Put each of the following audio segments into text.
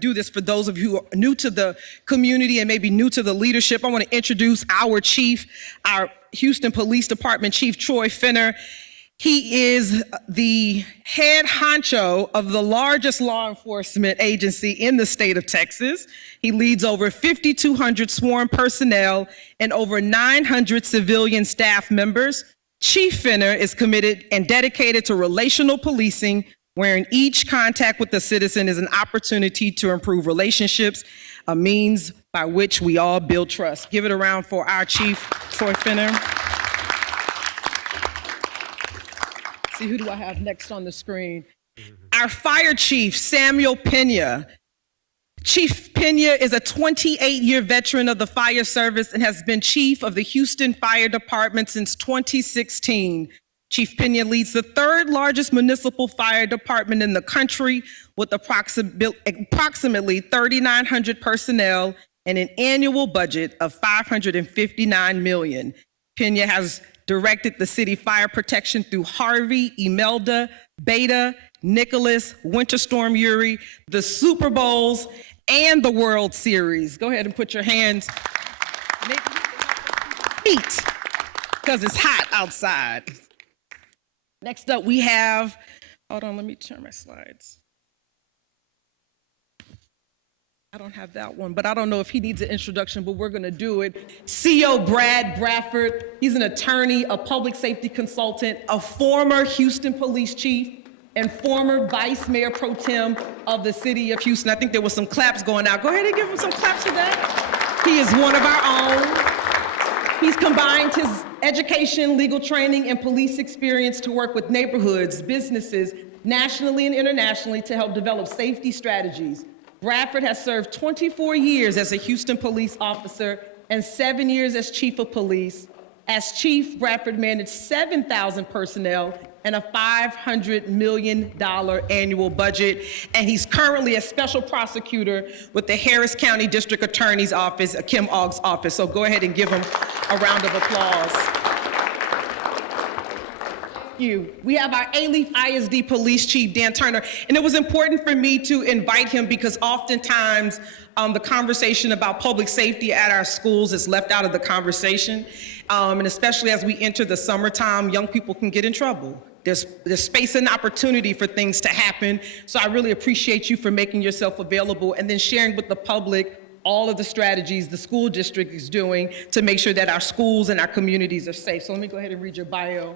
do this for those of you who are new to the community and maybe new to the leadership. I want to introduce our chief, our Houston Police Department Chief Troy Finner. He is the head honcho of the largest law enforcement agency in the state of Texas. He leads over 5,200 sworn personnel and over 900 civilian staff members. Chief Finner is committed and dedicated to relational policing, wherein each contact with the citizen is an opportunity to improve relationships, a means by which we all build trust. Give it a round for our Chief, Troy Finner. See, who do I have next on the screen? Our Fire Chief, Samuel Pena. Chief Pena is a 28-year veteran of the fire service and has been chief of the Houston Fire Department since 2016. Chief Pena leads the third largest municipal fire department in the country with approximately 3,900 personnel and an annual budget of $559 million. Pena has directed the city fire protection through Harvey, Imelda, Beta, Nicholas, Winter Storm Uri, the Super Bowls, and the World Series. Go ahead and put your hands feet, because it's hot outside. Next up we have, hold on, let me turn my slides. I don't have that one, but I don't know if he needs an introduction, but we're gonna do it. CEO Brad Bradford, he's an attorney, a public safety consultant, a former Houston police chief, and former Vice Mayor Pro Tem of the city of Houston. I think there was some claps going out. Go ahead and give him some claps for that. He is one of our own. He's combined his education, legal training, and police experience to work with neighborhoods, businesses, nationally and internationally to help develop safety strategies. Bradford has served 24 years as a Houston police officer and 7 years as chief of police. As chief, Bradford managed 7,000 personnel and a $500 million annual budget. And he's currently a special prosecutor with the Harris County District Attorney's Office, Kim Ogg's office. So go ahead and give him a round of applause. We have our Alief ISD Police Chief, Dan Turner, and it was important for me to invite him because oftentimes the conversation about public safety at our schools is left out of the conversation, and especially as we enter the summertime, young people can get in trouble. There's space and opportunity for things to happen, so I really appreciate you for making yourself available and then sharing with the public all of the strategies the school district is doing to make sure that our schools and our communities are safe. So let me go ahead and read your bio.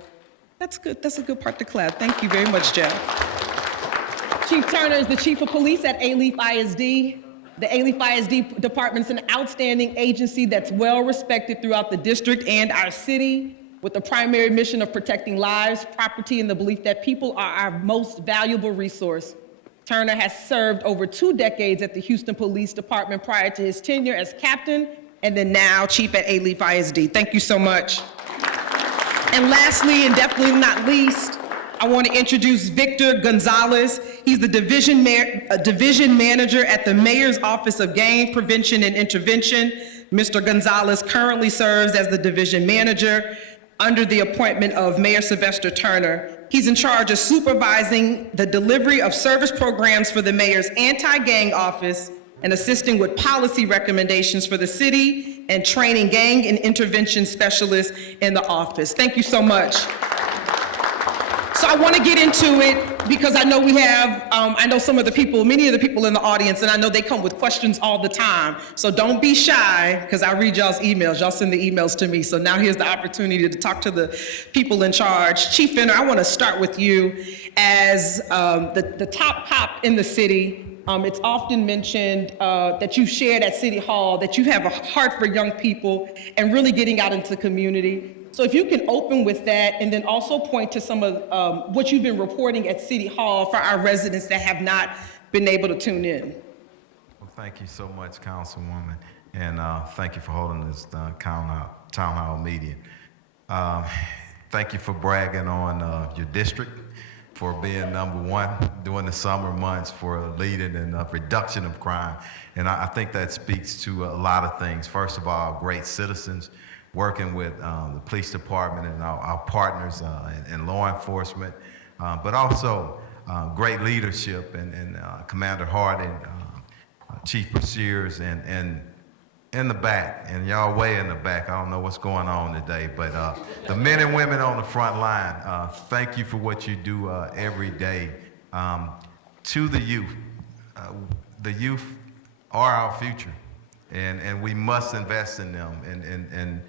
That's good. That's a good part to clap. Thank you very much, Jeff. Chief Turner is the chief of police at Alief ISD. The Alief ISD department is an outstanding agency that's well respected throughout the district and our city, with the primary mission of protecting lives, property, and the belief that people are our most valuable resource. Turner has served over 2 decades at the Houston Police Department prior to his tenure as captain, and then now chief at Alief ISD. Thank you so much. And lastly, and definitely not least, I want to introduce Victor Gonzalez. He's the division manager at the Mayor's Office of Gang Prevention and Intervention. Mr. Gonzalez currently serves as the division manager under the appointment of Mayor Sylvester Turner. He's in charge of supervising the delivery of service programs for the mayor's anti-gang office and assisting with policy recommendations for the city and training gang and intervention specialists in the office. Thank you so much. So I want to get into it because I know we have, I know some of the people, many of the people in the audience, and I know they come with questions all the time. So don't be shy, because I read y'all's emails. Y'all send the emails to me. So now here's the opportunity to talk to the people in charge. Chief Finner, I want to start with you as the top cop in the city. It's often mentioned that you shared at City Hall, that you have a heart for young people and really getting out into the community. So if you can open with that and then also point to some of what you've been reporting at City Hall for our residents that have not been able to tune in. Well, thank you so much, Councilwoman, and thank you for holding this town hall meeting. Thank you for bragging on your district, for being #1 during the summer months, for leading in reduction of crime. And I think that speaks to a lot of things. First of all, great citizens, working with the police department and our partners in law enforcement, but also great leadership and Commander Harding Chief Brashears and in the back, and y'all way in the back. I don't know what's going on today, but the men and women on the front line, thank you for what you do every day. To the youth are our future, and we must invest in them. And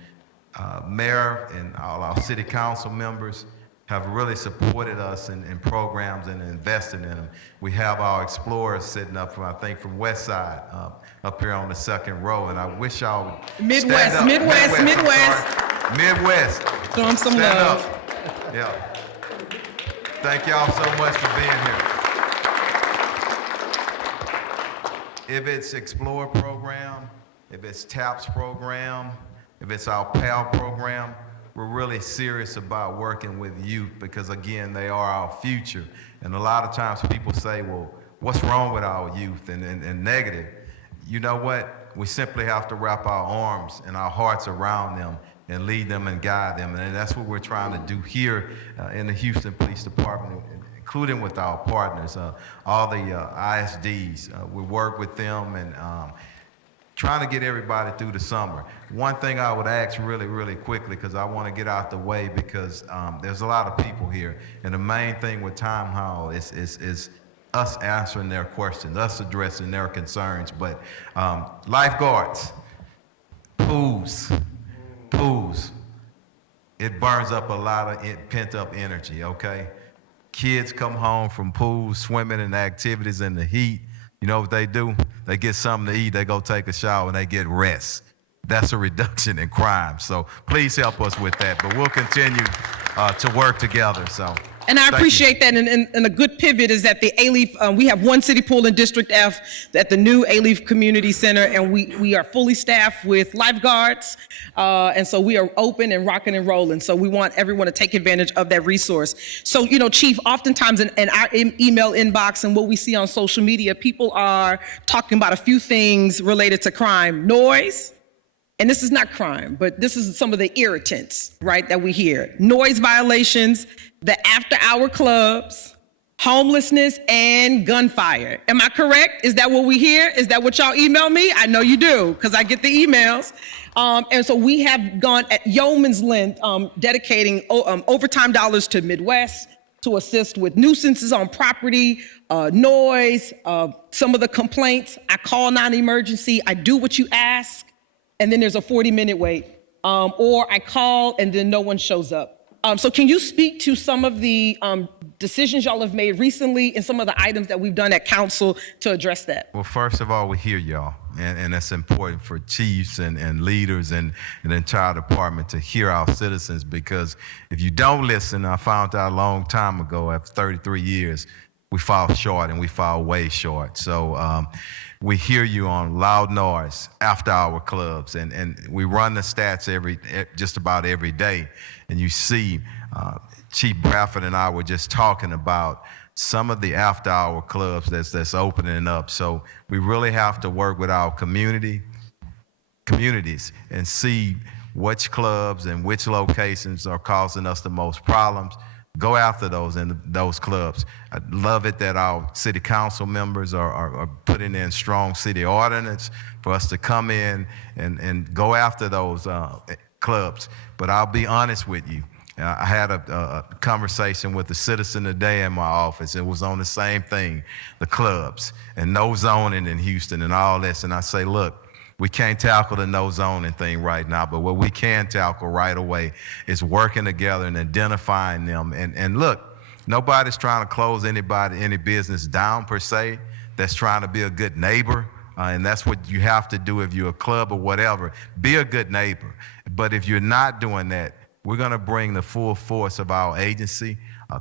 Mayor and all our city council members have really supported us in programs and invested in them. We have our explorers sitting up from, I think, from West Side, up here on the second row, and I wish y'all would Midwest, stand up. Midwest. I'm sorry. Midwest. Show 'em some Stand love. up. Yeah. Thank y'all so much for being here. If it's Explore program, if it's TAPS program, if it's our PAL program, we're really serious about working with youth because, again, they are our future. And a lot of times people say, well, what's wrong with our youth and negative? You know what? We simply have to wrap our arms and our hearts around them and lead them and guide them. And that's what we're trying to do here in the Houston Police Department, including with our partners, all the ISDs. We work with them and trying to get everybody through the summer. One thing I would ask really, really quickly, because I want to get out the way, because there's a lot of people here, and the main thing with Town Hall is us answering their questions, us addressing their concerns. But lifeguards, pools, it burns up a lot of pent-up energy, okay? Kids come home from pools, swimming and activities in the heat. You know what they do? They get something to eat, they go take a shower, and they get rest. That's a reduction in crime. So please help us with that. But we'll continue to work together. So. And I Thank appreciate that. And a good pivot is that the A-Leaf, we have one city pool in District F at the new A-Leaf Community Center, and we are fully staffed with lifeguards. And so we are open and rocking and rolling. So we want everyone to take advantage of that resource. So, you know, Chief, oftentimes in our email inbox and what we see on social media, people are talking about a few things related to crime. Noise. And this is not crime, but this is some of the irritants, right, that we hear. Noise violations, the after-hour clubs, homelessness, and gunfire. Am I correct? Is that what we hear? Is that what y'all email me? I know you do, because I get the emails. And so we have gone at yeoman's length, dedicating overtime dollars to Midwest to assist with nuisances on property, noise, some of the complaints. I call non-emergency, I do what you ask, and then there's a 40-minute wait. Or I call and then no one shows up. So can you speak to some of the decisions y'all have made recently and some of the items that we've done at council to address that? Well, first of all, we hear y'all, and that's important for chiefs and leaders and the entire department to hear our citizens, because if you don't listen, I found out a long time ago, after 33 years, we fall short, and we fall way short. So we hear you on loud noise, after-hour clubs, and we run the stats just about every day. And you see, Chief Bradford and I were just talking about some of the after-hour clubs that's opening up. So we really have to work with our communities and see which clubs and which locations are causing us the most problems. Go after those in those clubs. I love it that our city council members are putting in strong city ordinance for us to come in and go after those clubs. But I'll be honest with you. I had a conversation with a citizen today in my office. It was on the same thing, the clubs and no zoning in Houston and all this. And I say, look, we can't tackle the no zoning thing right now, but what we can tackle right away is working together and identifying them. And look, nobody's trying to close any business down per se. That's trying to be a good neighbor. And that's what you have to do if you're a club or whatever. Be a good neighbor. But if you're not doing that, we're going to bring the full force of our agency,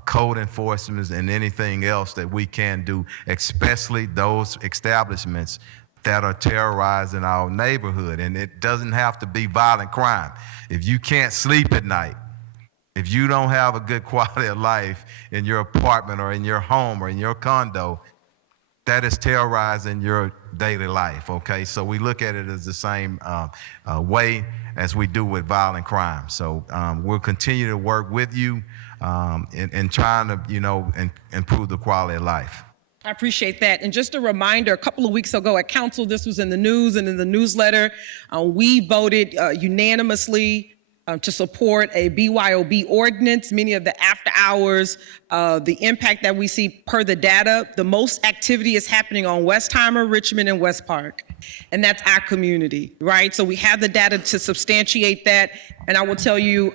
code enforcement, and anything else that we can do, especially those establishments that are terrorizing our neighborhood. And it doesn't have to be violent crime. If you can't sleep at night, if you don't have a good quality of life in your apartment or in your home or in your condo, that is terrorizing your daily life, okay? So we look at it as the same way as we do with violent crime. So we'll continue to work with you in trying to, improve the quality of life. I appreciate that. And just a reminder, a couple of weeks ago at council, this was in the news and in the newsletter, we voted unanimously to support a BYOB ordinance. Many of the after hours, the impact that we see per the data, the most activity is happening on Westheimer, Richmond, and West Park. And that's our community, right? So we have the data to substantiate that. And I will tell you,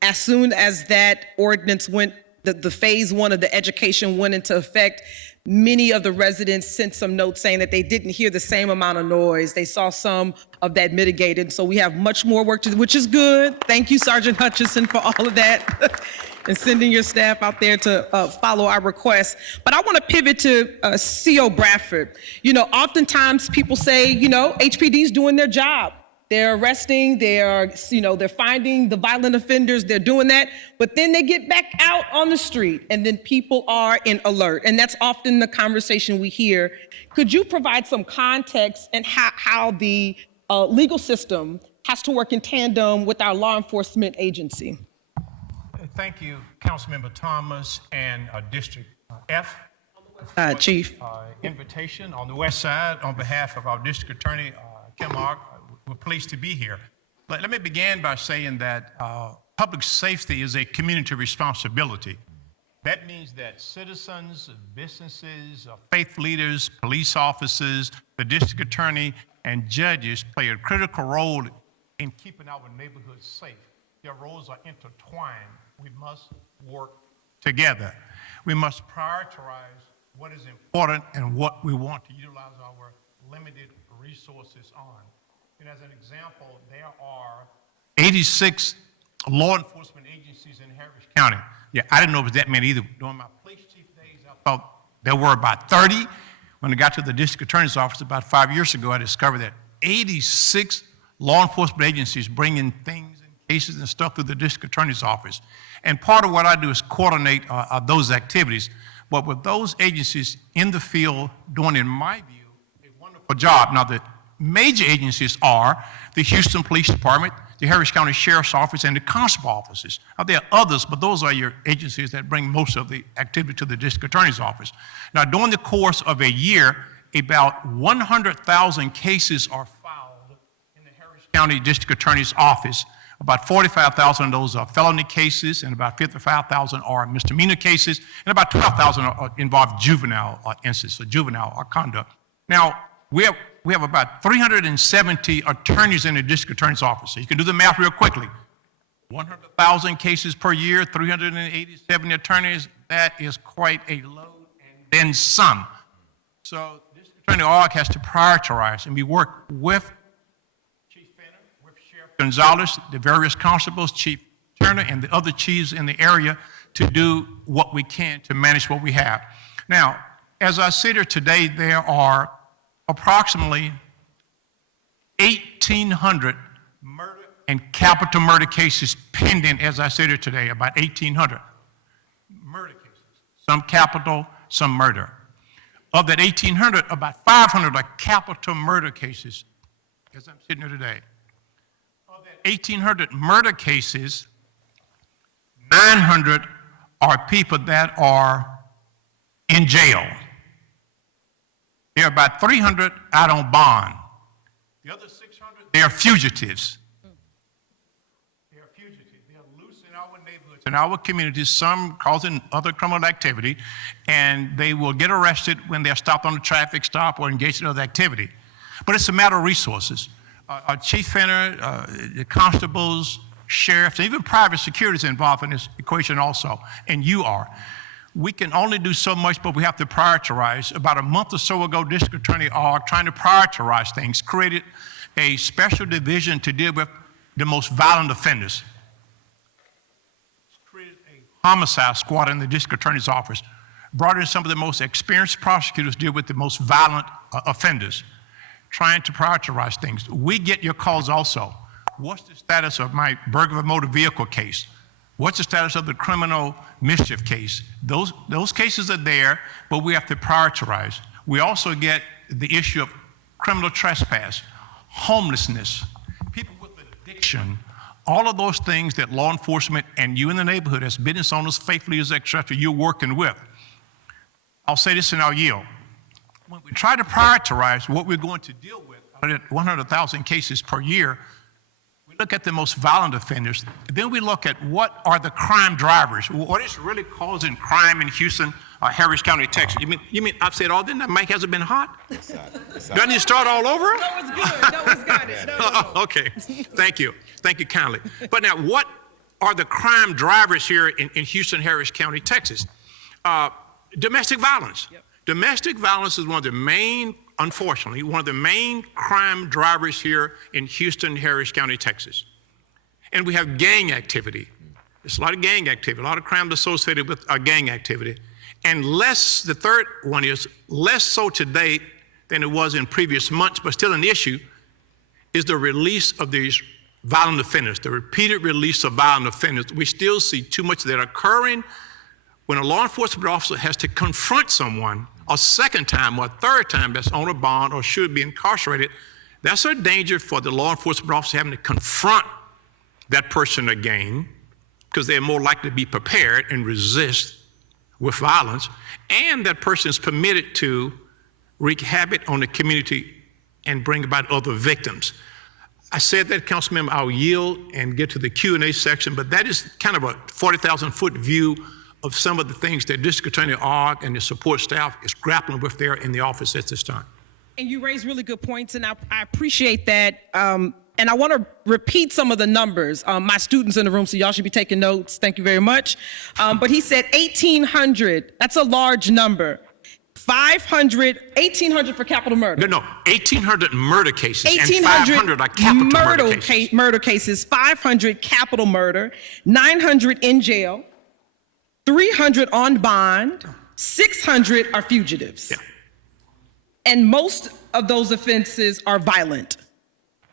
as soon as that ordinance went, the phase one of the education went into effect, many of the residents sent some notes saying that they didn't hear the same amount of noise. They saw some of that mitigated. So we have much more work to do, which is good. Thank you, Sergeant Hutchison, for all of that and sending your staff out there to follow our requests. But I want to pivot to CO Bradford. You know, oftentimes people say, you know, HPD's doing their job. They're arresting, they're finding the violent offenders, they're doing that, but then they get back out on the street and then people are in alert. And that's often the conversation we hear. Could you provide some context and how the legal system has to work in tandem with our law enforcement agency? Thank you, Councilmember Thomas and District F. Chief. Invitation on the west side on behalf of our District Attorney, Kim Mark. We're pleased to be here. But let me begin by saying that public safety is a community responsibility. That means that citizens, businesses, faith leaders, police officers, the district attorney, and judges play a critical role in keeping our neighborhoods safe. Their roles are intertwined. We must work together. We must prioritize what is important and what we want to utilize our limited resources on. And as an example, there are 86 law enforcement agencies in Harris County. Yeah, I didn't know it was that many either. During my police chief days, I thought there were about 30. When I got to the district attorney's office about 5 years ago, I discovered that 86 law enforcement agencies bringing things and cases and stuff through the district attorney's office. And part of what I do is coordinate those activities. But with those agencies in the field doing, in my view, a wonderful job. Now, the major agencies are the Houston Police Department, the Harris County Sheriff's Office, and the constable offices. Now, there are others, but those are your agencies that bring most of the activity to the district attorney's office. Now, during the course of a year, about 100,000 cases are filed in the Harris County District Attorney's Office. About 45,000 of those are felony cases, and about 55,000 are misdemeanor cases, and about 12,000 involve juvenile instances, so juvenile conduct. Now, we have about 370 attorneys in the district attorney's office. So you can do the math real quickly. 100,000 cases per year, 387 attorneys, that is quite a load, and then some. So district attorney ARC has to prioritize, and we work with Chief Fenner, with Sheriff Gonzalez, the various constables, Chief Turner, and the other chiefs in the area to do what we can to manage what we have. Now, as I sit here today, there are approximately 1,800 murder and capital murder cases pending, as I said here today, about 1,800 murder cases, some capital, some murder. Of that 1,800, about 500 are capital murder cases, as I'm sitting here today. Of that 1,800 murder cases, 900 are people that are in jail. There are about 300 out on bond. The other 600, they are fugitives. They are fugitives. They are loose in our neighborhoods, in our communities, some causing other criminal activity, and they will get arrested when they're stopped on a traffic stop or engaged in other activity. But it's a matter of resources. Chief Fenner, the constables, sheriffs, and even private security is involved in this equation also, and you are. We can only do so much, but we have to prioritize. About a month or so ago, District Attorney ARC, trying to prioritize things, created a special division to deal with the most violent offenders. Created a homicide squad in the District Attorney's office. Brought in some of the most experienced prosecutors to deal with the most violent offenders. Trying to prioritize things. We get your calls also. What's the status of my burglary of a motor vehicle case? What's the status of the criminal mischief case? Those cases are there, but we have to prioritize. We also get the issue of criminal trespass, homelessness, people with addiction, all of those things that law enforcement and you in the neighborhood as business owners, faith leaders, etc., you're working with. I'll say this and I'll yield. When we try to prioritize what we're going to deal with, 100,000 cases per year, we look at the most violent offenders. Then we look at what are the crime drivers. What is really causing crime in Houston, Harris County, Texas? You mean I've said all that? That mic hasn't been hot? Do I need to start all over? No, it's good. No, it's got it. No. Okay, thank you. Thank you kindly. But now, what are the crime drivers here in Houston, Harris County, Texas? Domestic violence. Yep. Domestic violence is one of the main, unfortunately, one of the main crime drivers here in Houston, Harris County, Texas. And we have gang activity. There's a lot of gang activity, a lot of crimes associated with gang activity. And the third one is less so today than it was in previous months, but still an issue, is the release of these violent offenders, the repeated release of violent offenders. We still see too much of that occurring when a law enforcement officer has to confront someone a second time or a third time that's on a bond or should be incarcerated. That's a danger for the law enforcement officer having to confront that person again, because they're more likely to be prepared and resist with violence, and that person is permitted to wreak havoc on the community and bring about other victims. I said that, Councilmember, I'll yield and get to the Q&A section, but that is kind of a 40,000-foot view of some of the things that District Attorney Ogg and the support staff is grappling with there in the office at this time. And you raise really good points, and I appreciate that. And I want to repeat some of the numbers. My students in the room, so y'all should be taking notes. Thank you very much. But he said 1,800. That's a large number. 1,800 for capital murder. No, 1,800 murder cases and 500 are capital murder cases. 500 capital murder, 900 in jail, 300 on bond, 600 are fugitives. Yeah. And most of those offenses are violent.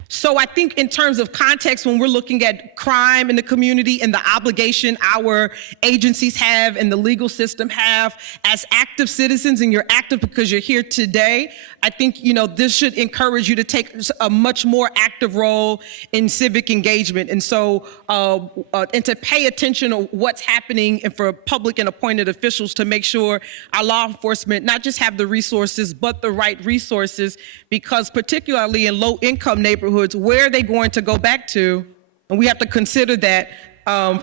So I think in terms of context, when we're looking at crime in the community and the obligation our agencies have and the legal system have as active citizens, and you're active because you're here today, I think, this should encourage you to take a much more active role in civic engagement. And so, and to pay attention to what's happening and for public and appointed officials to make sure our law enforcement not just have the resources, but the right resources, because particularly in low income neighborhoods, where are they going to go back to? And we have to consider that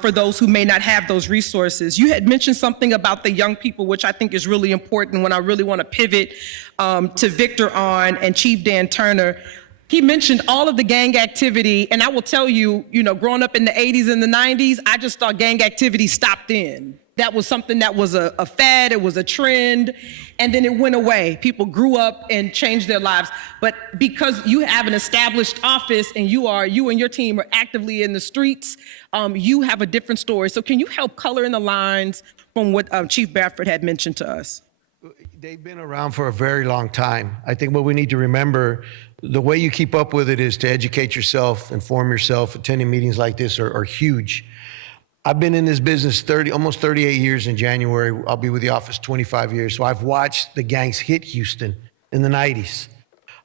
for those who may not have those resources. You had mentioned something about the young people, which I think is really important when I really want to pivot to Victor and Chief Dan Turner. He mentioned all of the gang activity, and I will tell you, growing up in the 80s and the 90s, I just thought gang activity stopped then. That was something that was a fad, it was a trend, and then it went away. People grew up and changed their lives. But because you have an established office and you and your team are actively in the streets, you have a different story. So can you help color in the lines from what Chief Bradford had mentioned to us? They've been around for a very long time. I think what we need to remember, the way you keep up with it is to educate yourself, inform yourself. Attending meetings like this are huge. I've been in this business almost 38 years in January. I'll be with the office 25 years. So I've watched the gangs hit Houston in the 90s.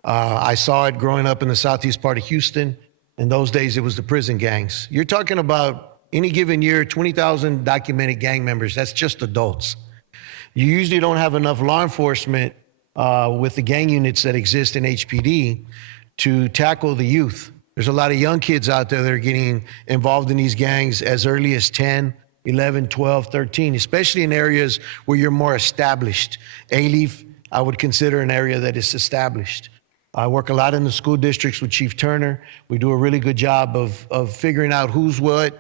I saw it growing up in the southeast part of Houston. In those days, it was the prison gangs. You're talking about any given year, 20,000 documented gang members. That's just adults. You usually don't have enough law enforcement with the gang units that exist in HPD to tackle the youth. There's a lot of young kids out there that are getting involved in these gangs as early as 10, 11, 12, 13, especially in areas where you're more established. Alief, I would consider an area that is established. I work a lot in the school districts with Chief Turner. We do a really good job of figuring out who's what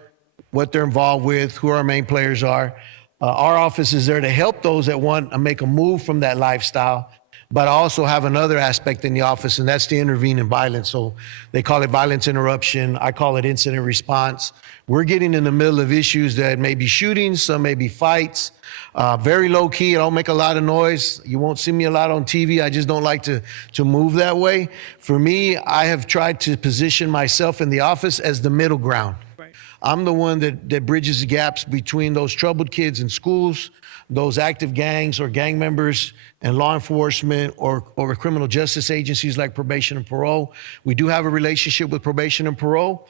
they're involved with, who our main players are. Our office is there to help those that want to make a move from that lifestyle, but I also have another aspect in the office, and that's to intervene in violence. So they call it violence interruption. I call it incident response. We're getting in the middle of issues that may be shootings, some may be fights, very low key. I don't make a lot of noise. You won't see me a lot on TV. I just don't like to move that way. For me, I have tried to position myself in the office as the middle ground. Right. I'm the one that bridges the gaps between those troubled kids in schools, those active gangs or gang members and law enforcement or criminal justice agencies like probation and parole. We do have a relationship with probation and parole,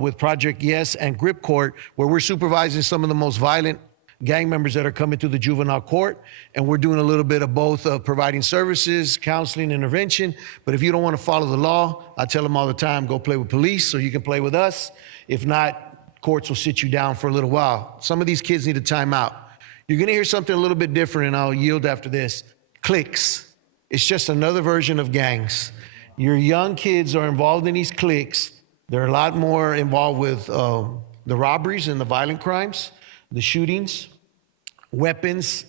with Project Yes and Grip Court, where we're supervising some of the most violent gang members that are coming through the juvenile court, and we're doing a little bit of both, providing services, counseling, intervention. But if you don't want to follow the law, I tell them all the time, go play with police so you can play with us. If not, courts will sit you down for a little while. Some of these kids need a timeout. You're going to hear something a little bit different, and I'll yield after this. Cliques. It's just another version of gangs. Your young kids are involved in these cliques. They're a lot more involved with the robberies and the violent crimes, the shootings. Weapons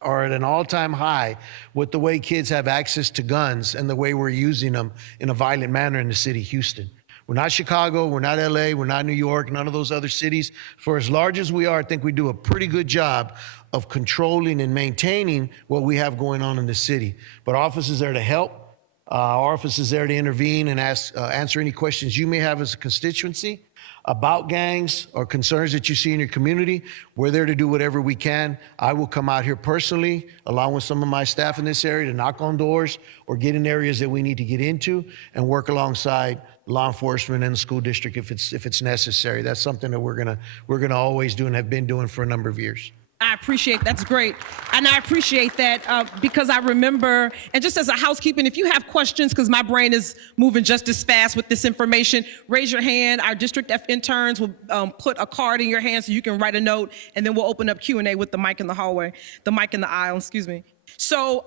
are at an all-time high with the way kids have access to guns and the way we're using them in a violent manner in the city of Houston. We're not Chicago, we're not LA, we're not New York, none of those other cities. For as large as we are, I think we do a pretty good job of controlling and maintaining what we have going on in the city. But our office is there to help. Our office is there to intervene and answer any questions you may have as a constituency about gangs or concerns that you see in your community. We're there to do whatever we can. I will come out here personally, along with some of my staff in this area, to knock on doors or get in areas that we need to get into and work alongside law enforcement and the school district if it's necessary. That's something that we're gonna always do and have been doing for a number of years. I appreciate, that's great. And I appreciate that because I remember, and just as a housekeeping, if you have questions, because my brain is moving just as fast with this information, raise your hand. Our district F interns will put a card in your hand so you can write a note, and then we'll open up Q&A with the mic in the hallway, the mic in the aisle, excuse me. So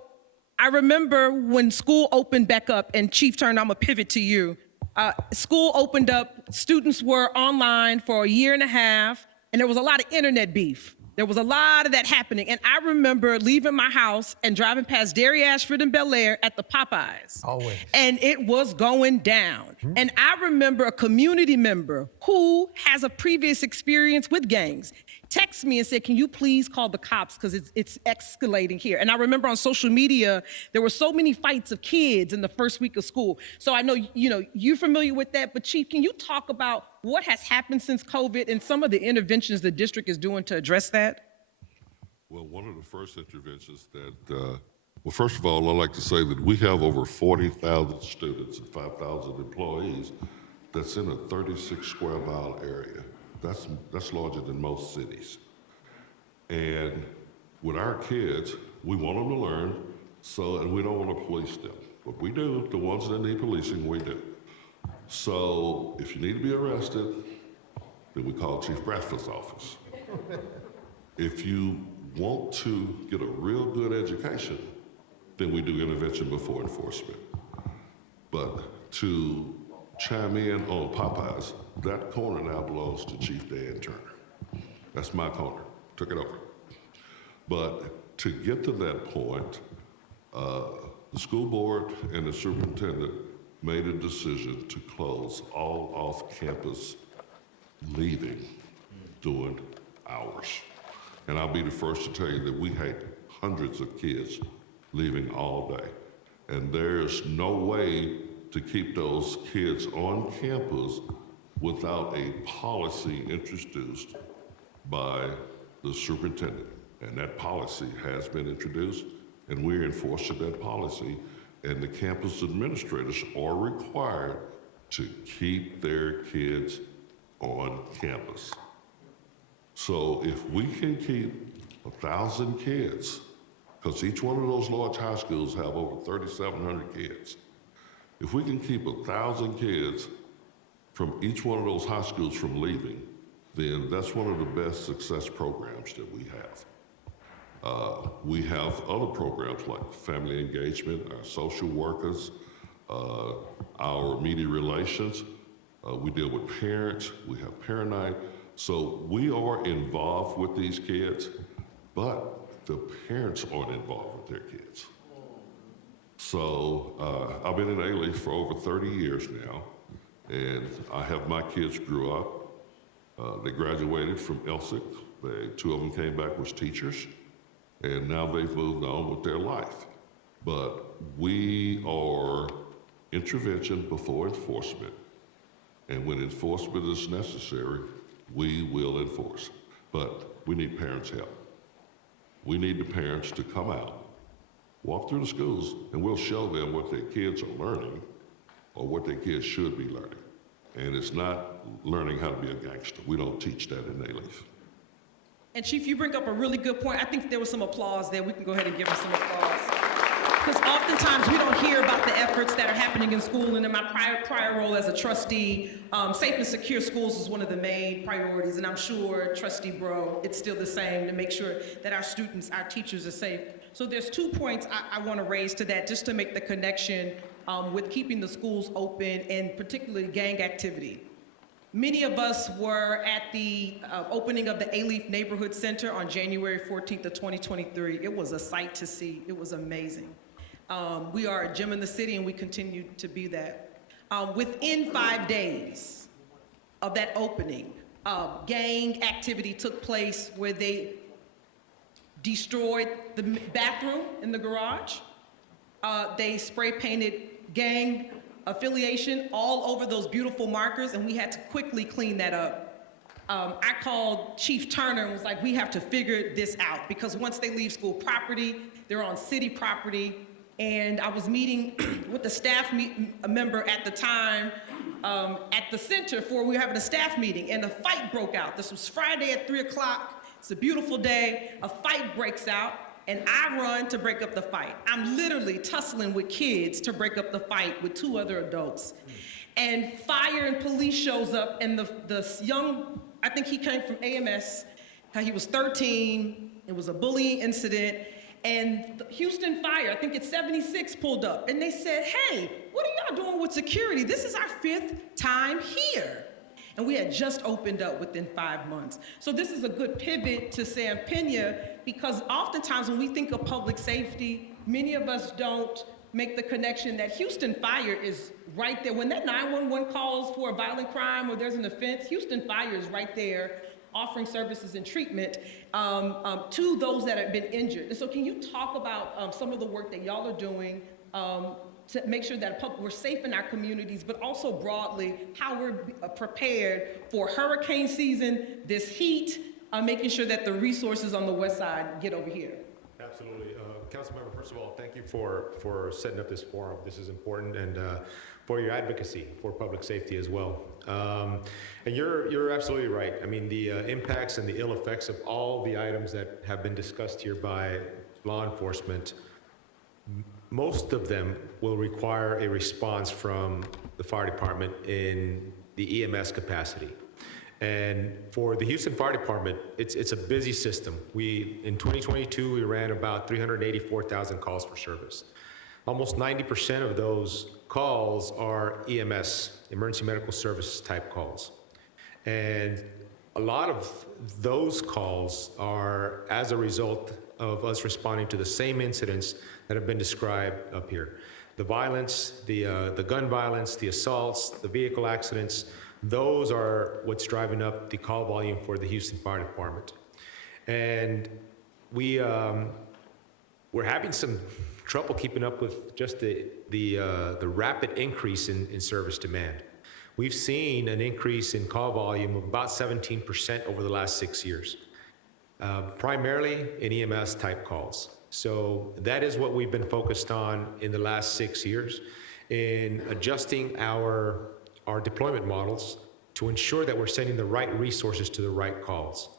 I remember when school opened back up, and Chief Turner, I'm gonna pivot to you. School opened up, students were online for a year and a half, and there was a lot of internet beef. There was a lot of that happening. And I remember leaving my house and driving past Dairy Ashford and Bel Air at the Popeyes. Always. And it was going down. And I remember a community member who has a previous experience with gangs text me and said, can you please call the cops because it's escalating here. And I remember on social media, there were so many fights of kids in the first week of school. So I know, you're familiar with that, but Chief, can you talk about what has happened since COVID and some of the interventions the district is doing to address that? Well, one of the first interventions that, well, first of all, I'd like to say that we have over 40,000 students and 5,000 employees that's in a 36 square mile area. That's larger than most cities. And with our kids, we want them to learn, and we don't want to police them. But we do, the ones that need policing, we do. So if you need to be arrested, then we call Chief Bradford's office. If you want to get a real good education, then we do intervention before enforcement. But to chime in on Popeyes, that corner now belongs to Chief Dan Turner. That's my corner, took it over. But to get to that point, the school board and the superintendent made a decision to close all off-campus leaving during hours. And I'll be the first to tell you that we had hundreds of kids leaving all day. And there's no way to keep those kids on campus without a policy introduced by the superintendent. And that policy has been introduced, and we're enforcing that policy. And the campus administrators are required to keep their kids on campus. So if we can keep 1,000 kids, because each one of those large high schools have over 3,700 kids, if we can keep 1,000 kids from each one of those high schools from leaving, then that's one of the best success programs that we have. We have other programs like family engagement, our social workers, our media relations. We deal with parents, we have parent night. So we are involved with these kids, but the parents aren't involved with their kids. So I've been in A-Leaf for over 30 years now, and I have my kids grew up. They graduated from ELSIC. Two of them came back as teachers, and now they've moved on with their life. But we are intervention before enforcement, and when enforcement is necessary, we will enforce. But we need parents' help. We need the parents to come out, walk through the schools, and we'll show them what their kids are learning or what their kids should be learning. And it's not learning how to be a gangster. We don't teach that in A-Leaf. And Chief, you bring up a really good point. I think there was some applause there. We can go ahead and give him some applause. Because oftentimes we don't hear about the efforts that are happening in school. And in my prior role as a trustee, safe and secure schools is one of the main priorities. And I'm sure Trustee Bro, it's still the same, to make sure that our students, our teachers are safe. So there's 2 points I want to raise to that, just to make the connection with keeping the schools open, and particularly gang activity. Many of us were at the opening of the Alief Neighborhood Center on January 14th of 2023. It was a sight to see. It was amazing. We are a gem in the city, and we continue to be that. Within 5 days of that opening, gang activity took place where they destroyed the bathroom in the garage. They spray painted gang affiliation all over those beautiful markers, and we had to quickly clean that up. I called Chief Turner and was like, we have to figure this out, because once they leave school property, they're on city property. And I was meeting with the staff member at the time at the center we were having a staff meeting, and a fight broke out. This was Friday at 3 o'clock. It's a beautiful day. A fight breaks out, and I run to break up the fight. I'm literally tussling with kids to break up the fight with 2 other adults. And fire and police shows up, and the young, I think he came from AMS, he was 13, it was a bullying incident, and the Houston Fire, I think it's 76, pulled up, and they said, hey, what are y'all doing with security? This is our 5th time here. And we had just opened up within 5 months. So this is a good pivot to Sam Pena, because oftentimes when we think of public safety, many of us don't make the connection that Houston Fire is right there. When that 911 calls for a violent crime or there's an offense, Houston Fire is right there offering services and treatment to those that have been injured. And so can you talk about some of the work that y'all are doing to make sure that we're safe in our communities, but also broadly how we're prepared for hurricane season, this heat, making sure that the resources on the west side get over here? Absolutely. Councilmember, first of all, thank you for setting up this forum. This is important, and for your advocacy for public safety as well. And you're absolutely right. I mean, the impacts and the ill effects of all the items that have been discussed here by law enforcement, most of them will require a response from the fire department in the EMS capacity. And for the Houston Fire Department, it's a busy system. In 2022, we ran about 384,000 calls for service. Almost 90% of those calls are EMS, emergency medical services type calls. And a lot of those calls are as a result of us responding to the same incidents that have been described up here. The violence, the gun violence, the assaults, the vehicle accidents, those are what's driving up the call volume for the Houston Fire Department. And we're having some trouble keeping up with just the rapid increase in service demand. We've seen an increase in call volume of about 17% over the last 6 years, primarily in EMS type calls. So that is what we've been focused on in the last 6 years, in adjusting our deployment models to ensure that we're sending the right resources to the right calls.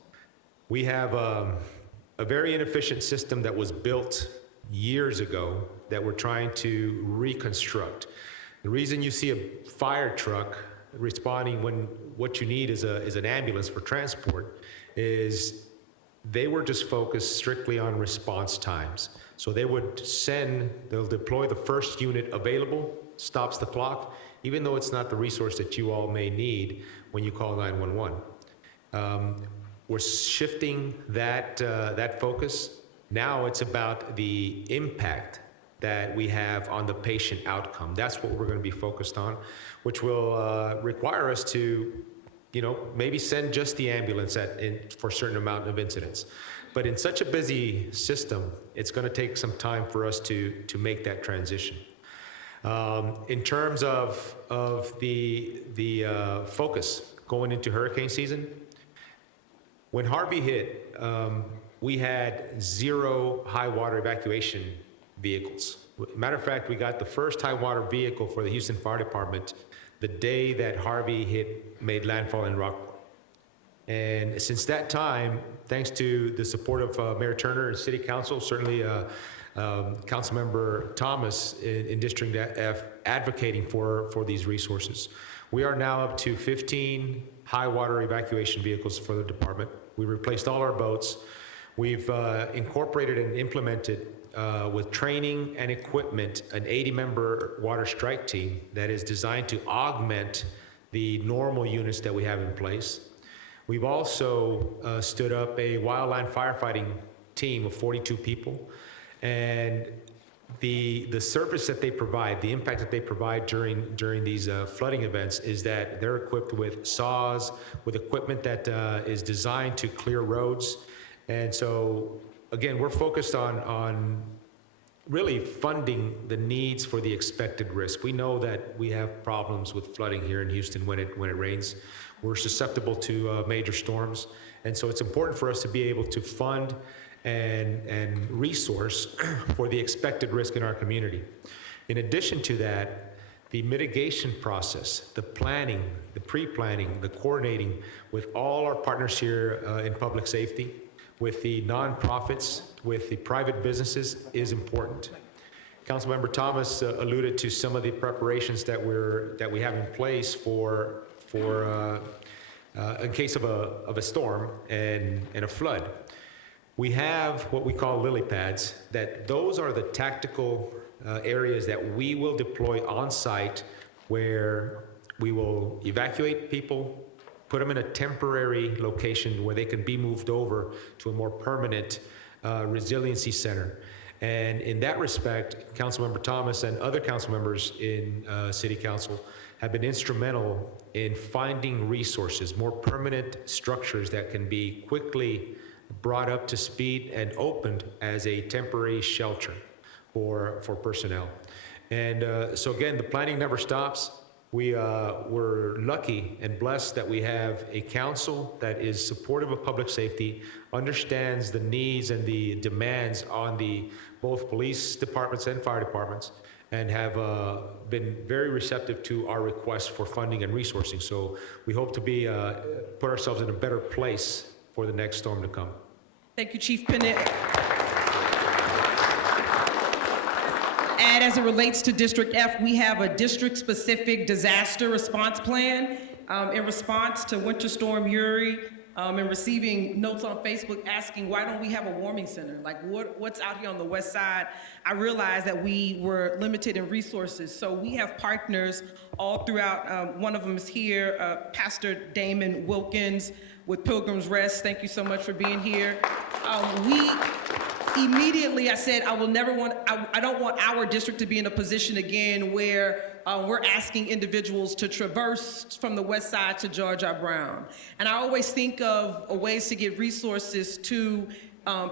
We have a very inefficient system that was built years ago that we're trying to reconstruct. The reason you see a fire truck responding when what you need is an ambulance for transport is they were just focused strictly on response times. So they'll deploy the first unit available, stops the clock, even though it's not the resource that you all may need when you call 911. We're shifting that focus. Now it's about the impact that we have on the patient outcome. That's what we're going to be focused on, which will require us to, maybe send just the ambulance for a certain amount of incidents. But in such a busy system, it's going to take some time for us to make that transition. In terms of the focus going into hurricane season, when Harvey hit, we had 0 high water evacuation vehicles. Matter of fact, we got the first high water vehicle for the Houston Fire Department the day that Harvey made landfall in Rockport. And since that time, thanks to the support of Mayor Turner and City Council, certainly Councilmember Thomas in District F advocating for these resources. We are now up to 15 high water evacuation vehicles for the department. We replaced all our boats. We've incorporated and implemented with training and equipment an 80-member water strike team that is designed to augment the normal units that we have in place. We've also stood up a wildland firefighting team of 42 people, and the service that they provide, the impact that they provide during these flooding events is that they're equipped with saws, with equipment that is designed to clear roads. And so, again, we're focused on really funding the needs for the expected risk. We know that we have problems with flooding here in Houston when it rains. We're susceptible to major storms. And so it's important for us to be able to fund and resource for the expected risk in our community. In addition to that, the mitigation process, the planning, the pre-planning, the coordinating with all our partners here in public safety, with the nonprofits, with the private businesses is important. Councilmember Thomas alluded to some of the preparations that we have in place for in case of a storm and a flood. We have what we call lily pads, that those are the tactical areas that we will deploy on site where we will evacuate people, put them in a temporary location where they can be moved over to a more permanent resiliency center. And in that respect, Councilmember Thomas and other council members in City Council have been instrumental in finding resources, more permanent structures that can be quickly brought up to speed and opened as a temporary shelter for personnel. And so again, the planning never stops. We're lucky and blessed that we have a council that is supportive of public safety, understands the needs and the demands on both police departments and fire departments, and have been very receptive to our requests for funding and resourcing. So we hope to put ourselves in a better place for the next storm to come. Thank you, Chief Pennant. And as it relates to District F, we have a district-specific disaster response plan in response to Winter Storm Uri, and receiving notes on Facebook asking, why don't we have a warming center? Like, what's out here on the west side? I realized that we were limited in resources, so we have partners all throughout. One of them is here, Pastor Damon Wilkins with Pilgrim's Rest. Thank you so much for being here. Immediately, I said, I don't want our district to be in a position again where we're asking individuals to traverse from the west side to George R. Brown. And I always think of ways to get resources to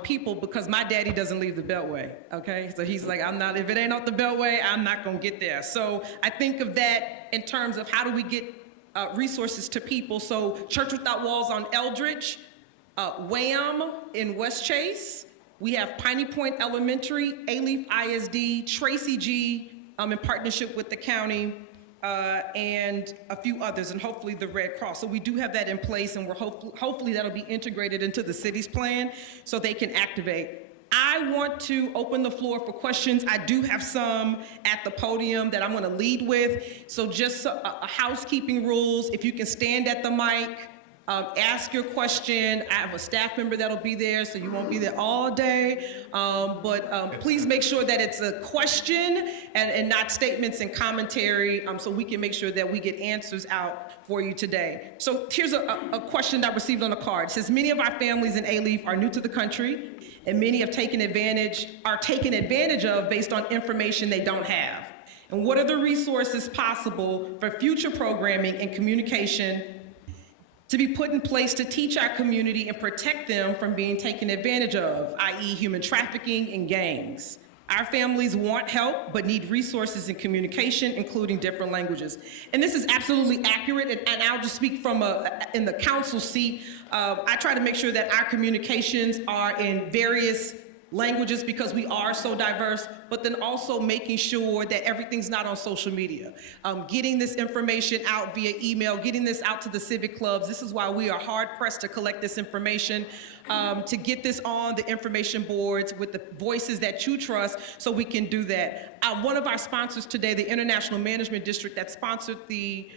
people, because my daddy doesn't leave the Beltway, okay? So he's like, if it ain't off the Beltway, I'm not gonna get there. So I think of that in terms of how do we get resources to people. So Church Without Walls on Eldridge, WHAM in West Chase, we have Piney Point Elementary, Alief ISD, Tracy G in partnership with the county, and a few others, and hopefully the Red Cross. So we do have that in place, and we're hopefully that'll be integrated into the city's plan so they can activate. I want to open the floor for questions. I do have some at the podium that I'm going to lead with. So just a housekeeping rules. If you can stand at the mic, ask your question. I have a staff member that'll be there, so you won't be there all day. But please make sure that it's a question and not statements and commentary, so we can make sure that we get answers out for you today. So here's a question that I received on a card. It says, many of our families in Alief are new to the country, and many are taken advantage of based on information they don't have. And what are the resources possible for future programming and communication to be put in place to teach our community and protect them from being taken advantage of, i.e. human trafficking and gangs? Our families want help, but need resources and communication, including different languages. And this is absolutely accurate, and I'll just speak from in the council seat. I try to make sure that our communications are in various languages because we are so diverse, but then also making sure that everything's not on social media. Getting this information out via email, getting this out to the civic clubs. This is why we are hard pressed to collect this information, to get this on the information boards with the voices that you trust so we can do that. One of our sponsors today, the International Management District that sponsored the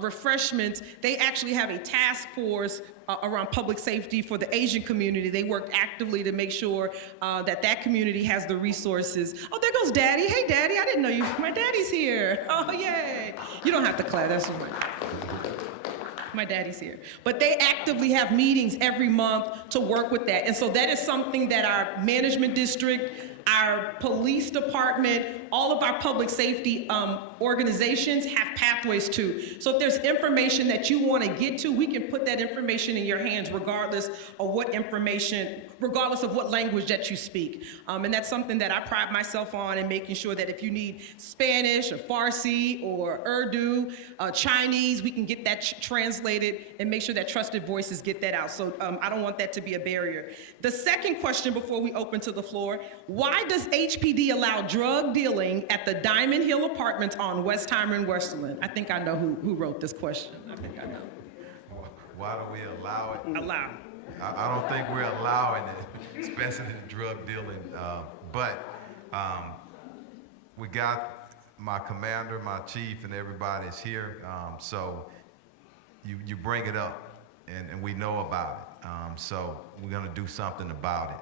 refreshments, they actually have a task force around public safety for the Asian community. They worked actively to make sure that that community has the resources. Oh, there goes Daddy. Hey, Daddy, I didn't know you. My daddy's here. Oh, yay. You don't have to clap. That's my daddy's here. But they actively have meetings every month to work with that. And so that is something that our management district, our police department, all of our public safety organizations have pathways to. So if there's information that you want to get to, we can put that information in your hands regardless of what information, regardless of what language that you speak. And that's something that I pride myself on in making sure that if you need Spanish or Farsi or Urdu, Chinese, we can get that translated and make sure that trusted voices get that out. So I don't want that to be a barrier. The second question before we open to the floor, why does HPD allow drug dealing at the Diamond Hill Apartments on Westheimer and Westerland? I think I know who wrote this question. I think I know. Why do we allow it? Allow. I don't think we're allowing it, especially the drug dealing. But we got my commander, my chief, and everybody's here. So you bring it up, and we know about it. So we're going to do something about it.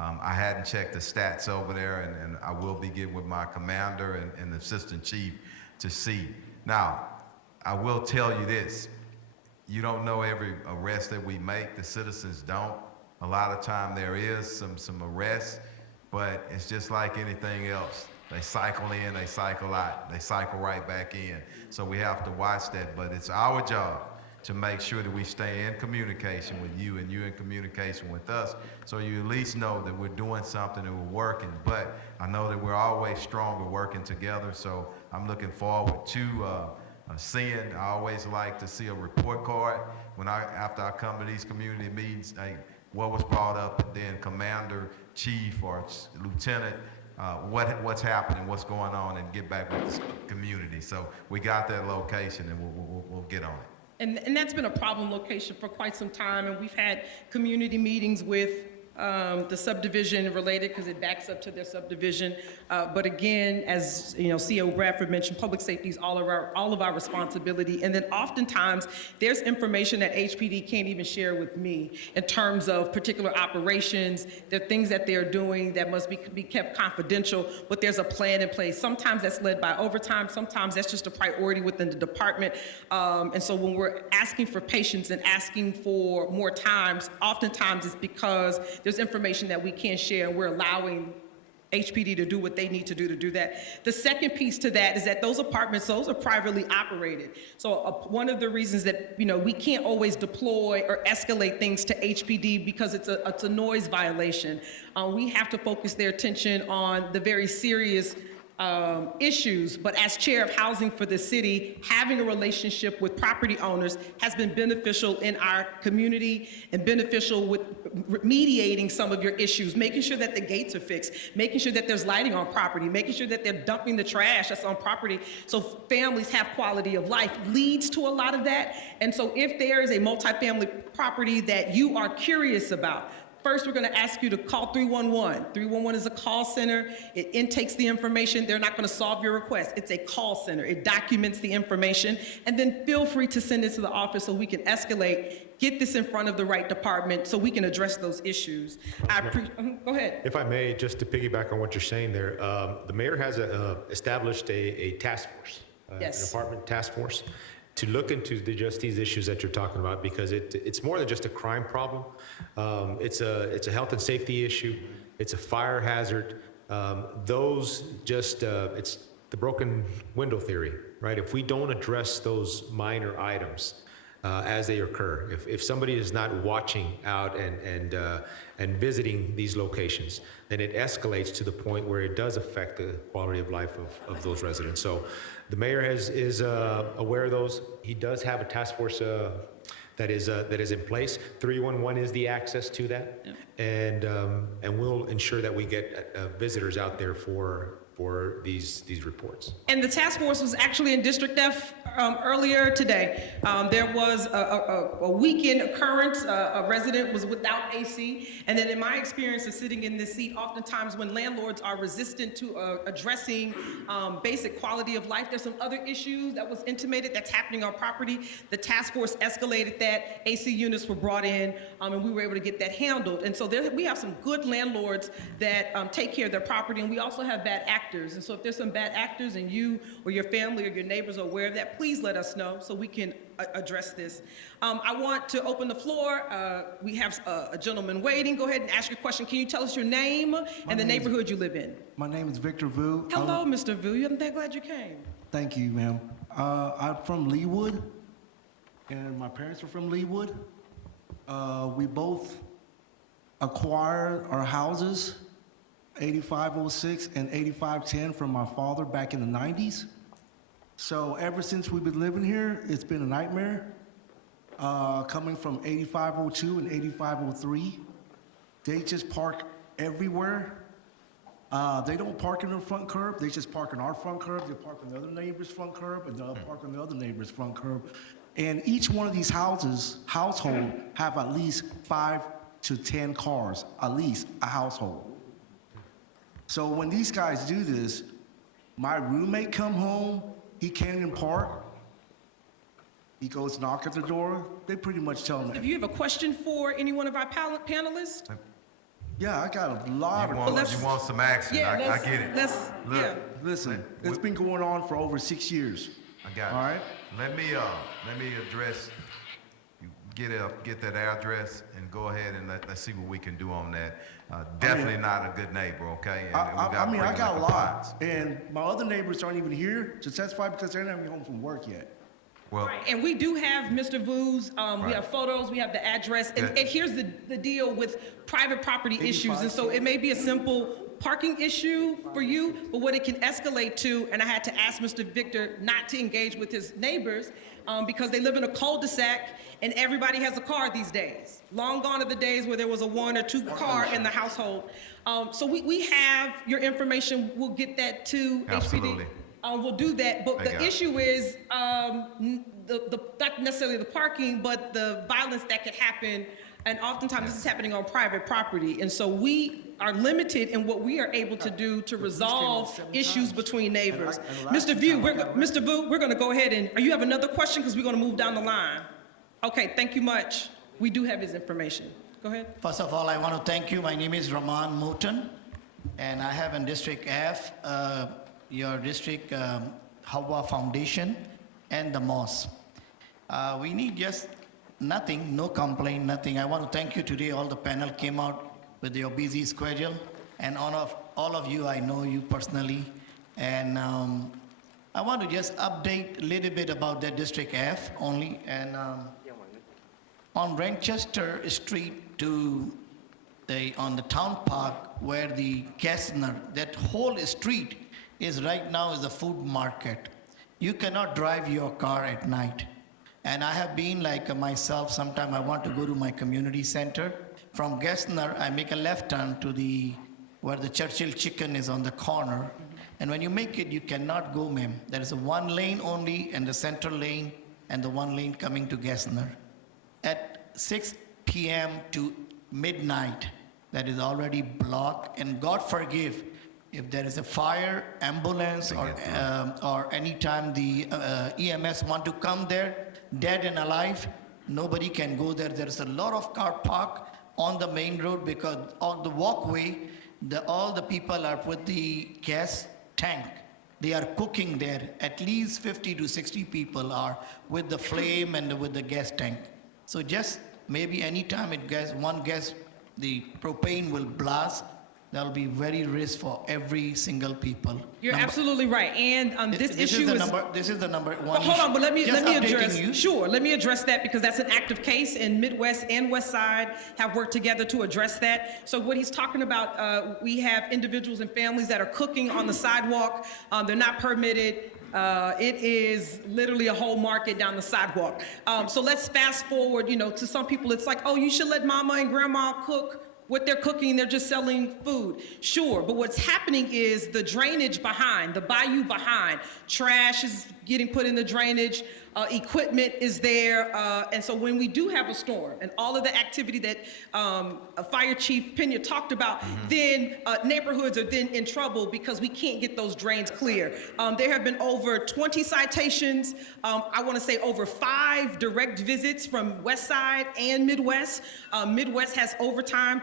I hadn't checked the stats over there, and I will be getting with my commander and the assistant chief to see. Now, I will tell you this. You don't know every arrest that we make. The citizens don't. A lot of time there is some arrests, but it's just like anything else. They cycle in, they cycle out, they cycle right back in. So we have to watch that, but it's our job to make sure that we stay in communication with you and you in communication with us, so you at least know that we're doing something and we're working. But I know that we're always stronger working together, so I'm looking forward to seeing. I always like to see a report card after I come to these community meetings, what was brought up, and then commander, chief, or lieutenant, what's happening, what's going on, and get back with the community. So we got that location, and we'll get on it. And that's been a problem location for quite some time, and we've had community meetings with the subdivision related because it backs up to their subdivision. But again, as you know, CEO Bradford mentioned, public safety is all of our responsibility. And then oftentimes there's information that HPD can't even share with me in terms of particular operations. There are things that they're doing that must be kept confidential, but there's a plan in place. Sometimes that's led by overtime. Sometimes that's just a priority within the department. And so when we're asking for patience and asking for more times, oftentimes it's because there's information that we can't share, and we're allowing HPD to do what they need to do that. The second piece to that is that those apartments, those are privately operated. So one of the reasons that we can't always deploy or escalate things to HPD because it's a noise violation. We have to focus their attention on the very serious issues, but as chair of housing for the city, having a relationship with property owners has been beneficial in our community and beneficial with mediating some of your issues, making sure that the gates are fixed, making sure that there's lighting on property, making sure that they're dumping the trash that's on property so families have quality of life leads to a lot of that. And so if there is a multifamily property that you are curious about, first, we're going to ask you to call 311. 311 is a call center. It intakes the information. They're not going to solve your request. It's a call center. It documents the information. And then feel free to send it to the office so we can escalate, get this in front of the right department so we can address those issues. Go ahead. If I may, just to piggyback on what you're saying there, the mayor has established a task force, Yes. an apartment task force, to look into just these issues that you're talking about, because it's more than just a crime problem. It's a health and safety issue. It's a fire hazard. It's the broken window theory, right? If we don't address those minor items as they occur, if somebody is not watching out and visiting these locations, then it escalates to the point where it does affect the quality of life of those residents. So the mayor is aware of those. He does have a task force that is in place. 311 is the access to that. Yeah. and we'll ensure that we get visitors out there for these reports. And the task force was actually in District F earlier today. There was a weekend occurrence. A resident was without AC. And then in my experience of sitting in this seat, oftentimes when landlords are resistant to addressing basic quality of life, there's some other issues that was intimated that's happening on property. The task force escalated that. AC units were brought in, and we were able to get that handled. And so we have some good landlords that take care of their property, and we also have bad actors. And so if there's some bad actors and you or your family or your neighbors are aware of that, please let us know so we can address this. I want to open the floor. We have a gentleman waiting. Go ahead and ask your question. Can you tell us your name and the neighborhood you live in? My name is Victor Vu. Hello, Mr. Vu. I'm that glad you came. Thank you, ma'am. I'm from Leawood, and my parents are from Leawood. We both acquired our houses, 8506 and 8510, from my father back in the 90s. So ever since we've been living here, it's been a nightmare. Coming from 8502 and 8503, they just park everywhere. They don't park in the front curb, they just park in our front curb, they park on the other neighbor's front curb, and they'll park on the other neighbor's front curb. And each one of these household have at least 5 to 10 cars, at least a household. So when these guys do this, my roommate come home, he can't even park. He goes knock at the door, they pretty much tell him, If you have a question for any one of our panelists, yeah, I got a lot of let's- You want some action, yeah, I get it. yeah. Look, Listen, it's been going on for over 6 years. I got it. All right? Let me address, you get that address and go ahead and let's see what we can do on that. Definitely not a good neighbor, okay? And we I gotta mean, bring I it got a to lot, compliance. and my other neighbors aren't even here to testify because they're not even home from work yet. Well, Right, and we do have Mr. Vu's, we Right. have photos, we have the address, and Yeah. here's the deal with private property issues. And so it may be a simple parking issue for you, but what it can escalate to, and I had to ask Mr. Victor not to engage with his neighbors because they live in a cul-de-sac and everybody has a car these days. Long gone are the days where there was a 1 or 2 car in the household. So we have your information, we'll get that to HPD. Absolutely. We'll do that, but I the got it. issue is not necessarily the parking, but the violence that could happen, and oftentimes this is happening on private property. And so we are limited in what we are able to do to resolve issues between neighbors. Mr. Vu, we're going to go ahead and, you have another question because we're going to move down the line. Okay, thank you much. We do have his information. Go ahead. First of all, I want to thank you. My name is Rahman Moten, and I have in District F, your district Hawa Foundation and the mosque. We need just nothing, no complaint, nothing. I want to thank you today. All the panel came out with your busy schedule, and all of you, I know you personally, and I want to just update a little bit about the District F only, and on Ranchester Street on the town park where the Gessner, that whole street is right now is a food market. You cannot drive your car at night. And I have been like myself, sometime I want to go to my community center. From Gessner, I make a left turn to where the Churchill Chicken is on the corner. And when you make it, you cannot go, ma'am. There is a 1 lane only and the center lane and the 1 lane coming to Gessner. At 6 p.m. to midnight, that is already blocked, and God forgive if there is a fire, ambulance, or anytime the EMS want to come there, dead and alive, nobody can go there. There's a lot of car park on the main road because on the walkway, all the people are with the gas tank. They are cooking there. At least 50 to 60 people are with the flame and with the gas tank. So just maybe anytime the propane will blast, that'll be very risk for every single people. You're absolutely right. And this issue This is the number one. But hold on, but let me Just updating address. you. Sure, let me address that because that's an active case, and Midwest and West Side have worked together to address that. So what he's talking about, we have individuals and families that are cooking on the sidewalk. They're not permitted. It is literally a whole market down the sidewalk. So let's fast forward. To some people, it's like, oh, you should let mama and grandma cook. what they're cooking, they're just selling food. Sure, but what's happening is the drainage behind, the bayou behind, trash is getting put in the drainage, equipment is there, and so when we do have a storm and all of the activity that Fire Chief Pena talked about, then neighborhoods are then in trouble because we can't get those drains clear. There have been over 20 citations, I want to say over 5 direct visits from West Side and Midwest. Midwest has overtime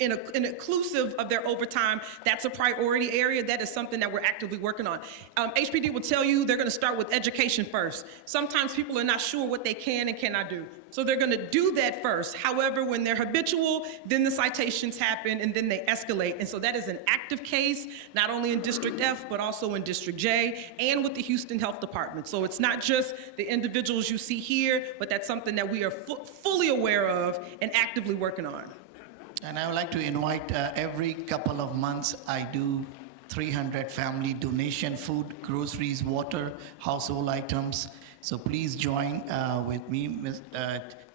inclusive of their overtime. That's a priority area. That is something that we're actively working on. HPD will tell you they're going to start with education first. Sometimes people are not sure what they can and cannot do. So they're going to do that first. However, when they're habitual, then the citations happen and then they escalate. And so that is an active case, not only in District F, but also in District J and with the Houston Health Department. So it's not just the individuals you see here, but that's something that we are fully aware of and actively working on. And I would like to invite every couple of months, I do 300 family donation, food, groceries, water, household items. So please join with me.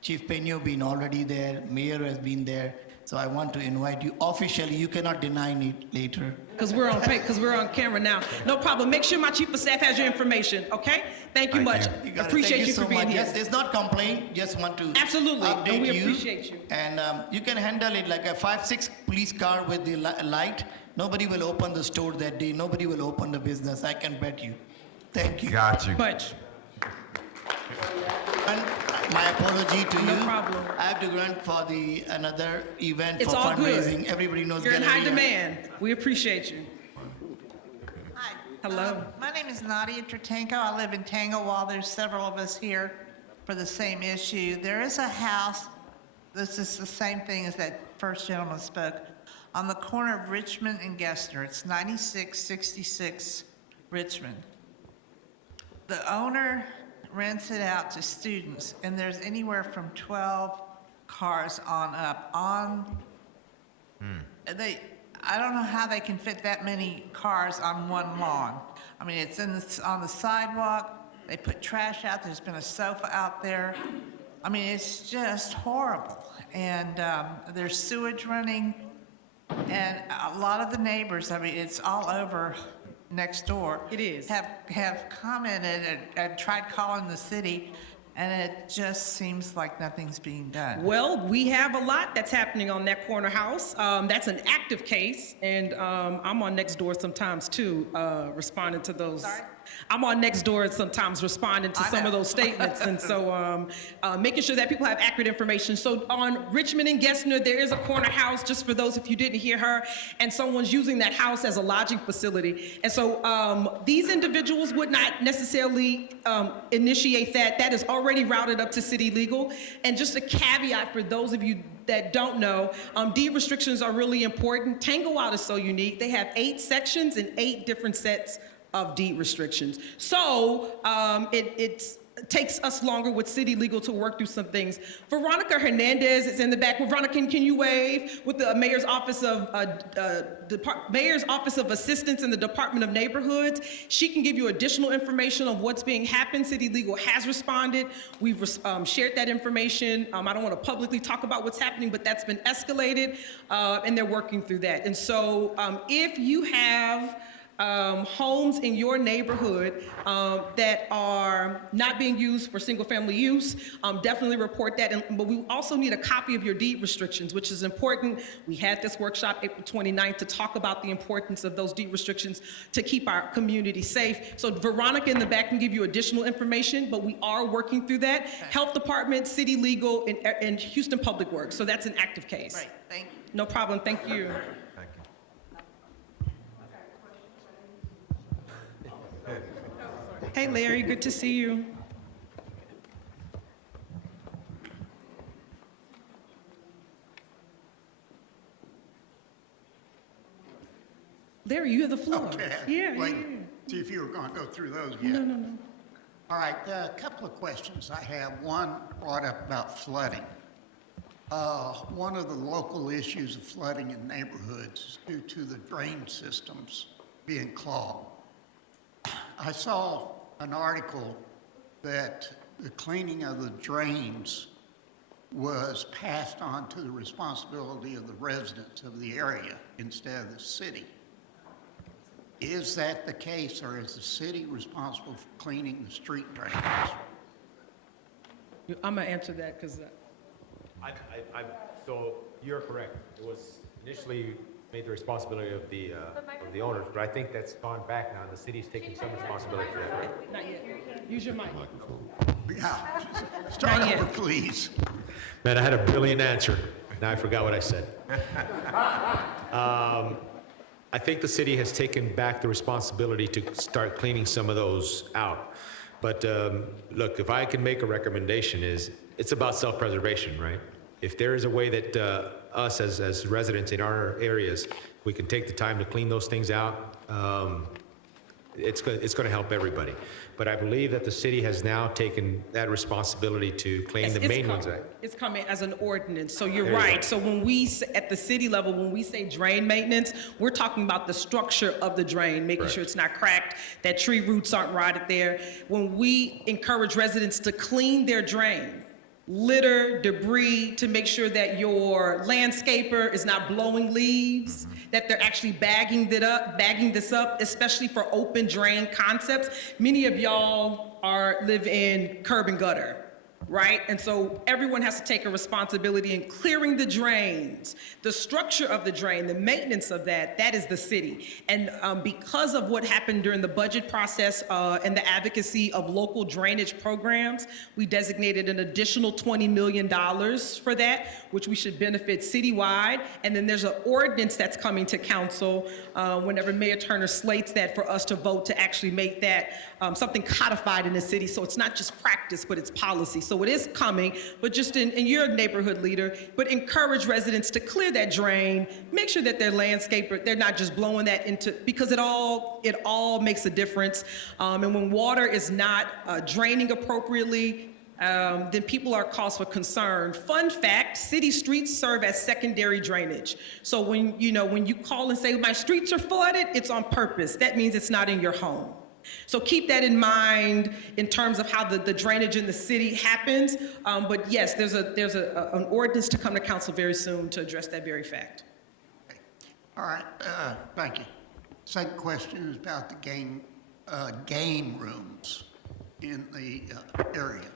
Chief Pena been already there, Mayor has been there. So I want to invite you officially. You cannot deny me later. Because we're on camera now. No problem. Make sure my chief of staff has your information, okay? Thank you much. You got it. Appreciate Thank you for so being much. here. Yes, it's not complaint, just want to Absolutely, and update we you. appreciate you. And you can handle it like a 5-6 police car with the light. Nobody will open the store that day. Nobody will open the business. I can bet you. Thank you. Got you. Much. And my apology to No you. problem. I have to grant for the another event It's for all good. fundraising. Everybody knows You're in high Galleria. demand. We appreciate you. Hi. Hello. My name is Nadia Tratanko. I live in Tanglewood. There's several of us here for the same issue. There is a house, this is the same thing as that first gentleman spoke, on the corner of Richmond and Gessner. It's 9666 Richmond. The owner rents it out to students, and there's anywhere from 12 cars on up. I don't know how they can fit that many cars on one lawn. I mean, it's on the sidewalk. They put trash out. There's been a sofa out there. I mean, it's just horrible. And there's sewage running. And a lot of the neighbors, I mean, it's all over next door. It is. Have commented and tried calling the city, and it just seems like nothing's being done. Well, we have a lot that's happening on that corner house. That's an active case, and I'm on Nextdoor sometimes too, responding to those. Sorry? I'm on Nextdoor sometimes responding to I some know. of those statements, and so making sure that people have accurate information. So on Richmond and Gessner, there is a corner house, just for those if you didn't hear her, and someone's using that house as a lodging facility. And so these individuals would not necessarily initiate that. That is already routed up to city legal. And just a caveat for those of you that don't know, deed restrictions are really important. Tanglewood is so unique. They have 8 sections and 8 different sets of deed restrictions. So it takes us longer with city legal to work through some things. Veronica Hernandez is in the back. Veronica, can you wave with the Mayor's Office of Assistance in the Department of Neighborhoods? She can give you additional information on what's being happened. City legal has responded. We've shared that information. I don't want to publicly talk about what's happening, but that's been escalated, and they're working through that. And so if you have homes in your neighborhood that are not being used for single-family use, definitely report that. But we also need a copy of your deed restrictions, which is important. We had this workshop April 29th to talk about the importance of those deed restrictions to keep our community safe. So Veronica in the back can give you additional information, but we are working through that. Health Department, City Legal, and Houston Public Works. So that's an active case. Right, thank you. No problem. Thank you. Thank you. Hey, Larry, good to see you. Larry, you have the floor. Okay. Yeah, Wait, yeah. see if you were going to go through those yet. No. All right, a couple of questions I have. One brought up about flooding. One of the local issues of flooding in neighborhoods is due to the drain systems being clogged. I saw an article that the cleaning of the drains was passed on to the responsibility of the residents of the area instead of the city. Is that the case, or is the city responsible for cleaning the street drains? I'm gonna answer that because So you're correct. It was initially made the responsibility of the owners, but I think that's gone back now. The city's taking some responsibility for that, right? not yet. Use your mic. Yeah, start Not yet. over, please. Man, I had a brilliant answer. Now I forgot what I said. I think the city has taken back the responsibility to start cleaning some of those out. But look, if I can make a recommendation, it's about self-preservation, right? If there is a way that us as residents in our areas, we can take the time to clean those things out, it's going to help everybody. But I believe that the city has now taken that responsibility to clean the main ones out. It's coming as an ordinance, so you're There you go. right. So when we, at the city level, when we say drain maintenance, we're talking about the structure of the drain, making sure it's not cracked, that tree roots aren't rotted there. When we encourage residents to clean their drain, litter, debris, to make sure that your landscaper is not blowing leaves, that they're actually bagging this up, especially for open drain concepts. Many of y'all live in curb and gutter, right? And so everyone has to take a responsibility in clearing the drains. The structure of the drain, the maintenance of that is the city. And because of what happened during the budget process and the advocacy of local drainage programs, we designated an additional $20 million for that, which we should benefit citywide. And then there's an ordinance that's coming to council whenever Mayor Turner slates that for us to vote to actually make that something codified in the city. So it's not just practice, but it's policy. So it is coming, but just in your neighborhood leader, but encourage residents to clear that drain, make sure that their landscaper, they're not just blowing that into, because it all makes a difference. And when water is not draining appropriately, then people are cause for concern. Fun fact, city streets serve as secondary drainage. So when you call and say, my streets are flooded, it's on purpose. That means it's not in your home. So keep that in mind in terms of how the drainage in the city happens. But yes, there's an ordinance to come to council very soon to address that very fact. All right, thank you. Second question is about the game rooms in the area.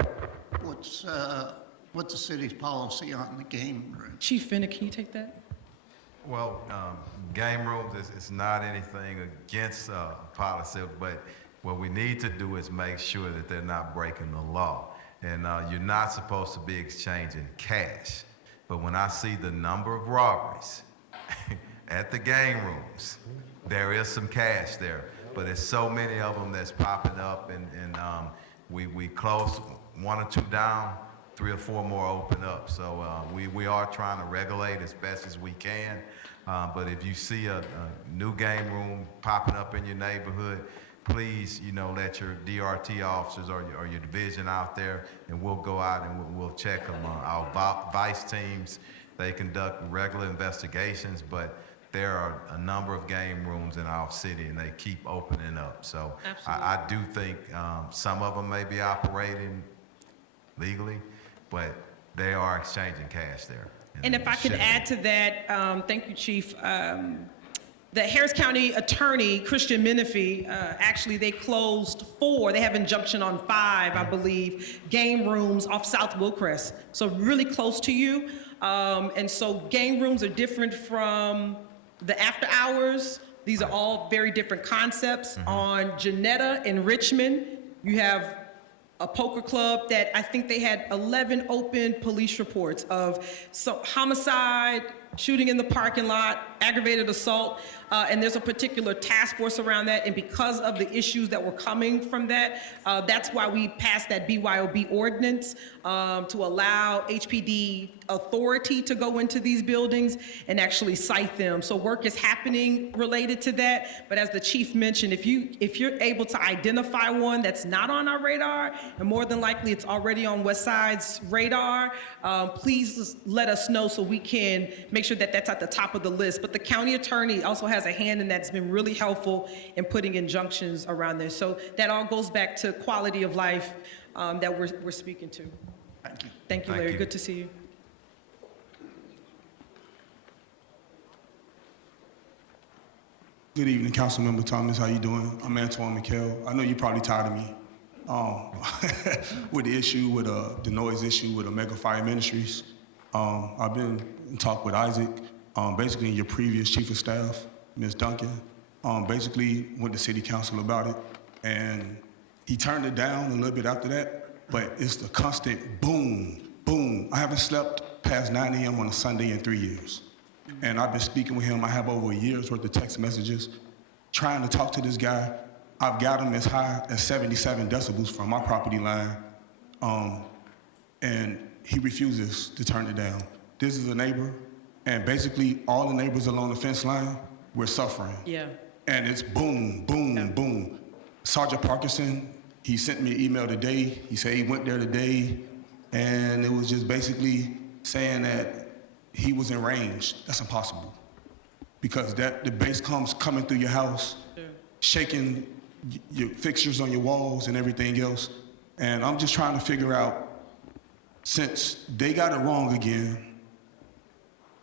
What's the city's policy on the game room? Chief Finnick, can you take that? Well, game rooms is not anything against policy, but what we need to do is make sure that they're not breaking the law. And you're not supposed to be exchanging cash. But when I see the number of robberies at the game rooms, there is some cash there. But there's so many of them that's popping up, and we close one or two down, 3 or 4 more open up. So we are trying to regulate as best as we can. But if you see a new game room popping up in your neighborhood, please, let your DRT officers or your division out there, and we'll go out and we'll check them. Our vice teams, they conduct regular investigations, but there are a number of game rooms in our city, and they keep opening up. So I do think some of them may be operating legally, but they are exchanging cash there. And if I could add to that, thank you, Chief. The Harris County Attorney, Christian Menifee, actually they closed 4, they have injunction on 5, I believe, game rooms off South Wilcrest, so really close to you. And so game rooms are different from the after hours. These are all very different concepts. On Janetta in Richmond, you have a poker club that I think they had 11 open police reports of homicide, shooting in the parking lot, aggravated assault, and there's a particular task force around that. And because of the issues that were coming from that, that's why we passed that BYOB ordinance to allow HPD authority to go into these buildings and actually cite them. So work is happening related to that. But as the chief mentioned, if you're able to identify one that's not on our radar, and more than likely it's already on West Side's radar, please let us know so we can make sure that that's at the top of the list. But the county attorney also has a hand in that's been really helpful in putting injunctions around this. So that all goes back to quality of life that we're speaking to. Thank you. Thank you, Thank Larry. you. Good to see you. Good evening, Councilmember Thomas. How you doing? I'm Antoine McHale. I know you're probably tired of me with the issue with the noise issue with Omega Fire Ministries. I've been in talk with Isaac, basically your previous chief of staff, Ms. Duncan. Basically went to city council about it, and he turned it down a little bit after that. But it's the constant boom, boom. I haven't slept past 9 a.m. on a Sunday in 3 years. And I've been speaking with him. I have over a year's worth of text messages trying to talk to this guy. I've got him as high as 77 decibels from my property line. And he refuses to turn it down. This is a neighbor, and basically all the neighbors along the fence line, we're suffering. Yeah. And it's boom, boom, boom. Sergeant Parkinson, he sent me an email today. He said he went there today, and it was just basically saying that he was in range. That's impossible. Because the bass comes coming through your house, shaking your fixtures on your walls and everything else. And I'm just trying to figure out, since they got it wrong again,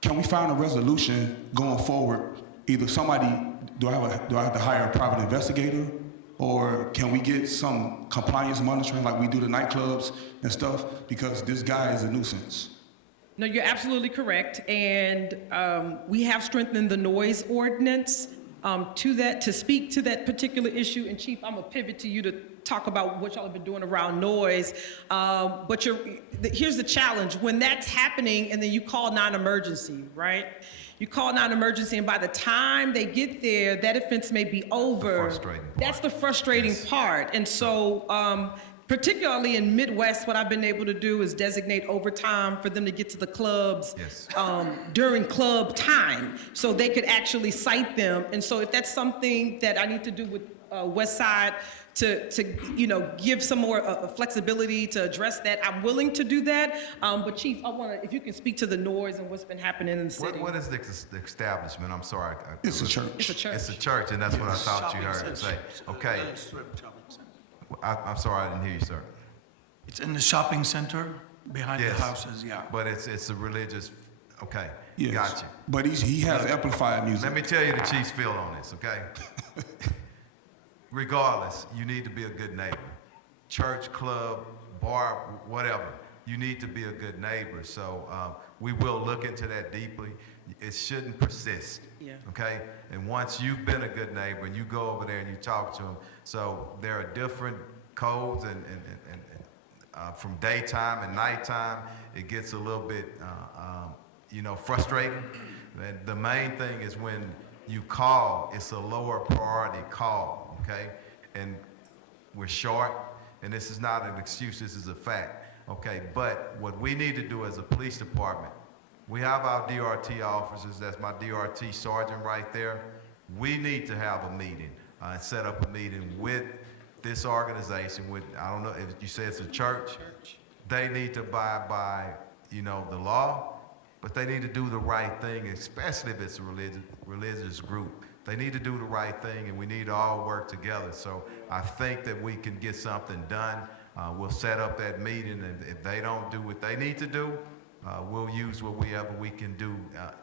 can we find a resolution going forward? Either somebody, do I have to hire a private investigator? Or can we get some compliance monitoring like we do the nightclubs and stuff? Because this guy is a nuisance. No, you're absolutely correct. And we have strengthened the noise ordinance to speak to that particular issue. And Chief, I'm gonna pivot to you to talk about what y'all have been doing around noise. But here's the challenge. When that's happening and then you call non-emergency, right? You call non-emergency, and by the time they get there, that offense may be over. That's the frustrating part. And so, particularly in Midwest, what I've been able to do is designate overtime for them to get to the clubs during club time, so they could actually cite them. And so if that's something that I need to do with West Side to give some more flexibility to address that, I'm willing to do that. But Chief, I want to, if you can speak to the noise and what's been happening in the city. What is the establishment? I'm sorry. It's a church. It's a church. It's a church, and that's what I thought you heard say. Okay. I'm sorry, I didn't hear you, sir. It's in the shopping center behind the houses, yeah. But it's a religious, okay, Yes. gotcha. But he has amplified music. Let me tell you the chief's feel on this, okay? Regardless, you need to be a good neighbor. Church, club, bar, whatever. You need to be a good neighbor. So we will look into that deeply. It shouldn't persist, okay? And once you've been a good neighbor and you go over there and you talk to them, so there are different codes and from daytime and nighttime, it gets a little bit, frustrating. And the main thing is when you call, it's a lower priority call, okay? And we're short, and this is not an excuse, this is a fact, okay? But what we need to do as a police department, we have our DRT officers, that's my DRT sergeant right there. We need to have a meeting and set up a meeting with this organization, with, I don't know, if you say it's a church, they need to abide by, the law, but they need to do the right thing, especially if it's a religious group. They need to do the right thing, and we need to all work together. So I think that we can get something done. We'll set up that meeting, and if they don't do what they need to do, we'll use whatever we can do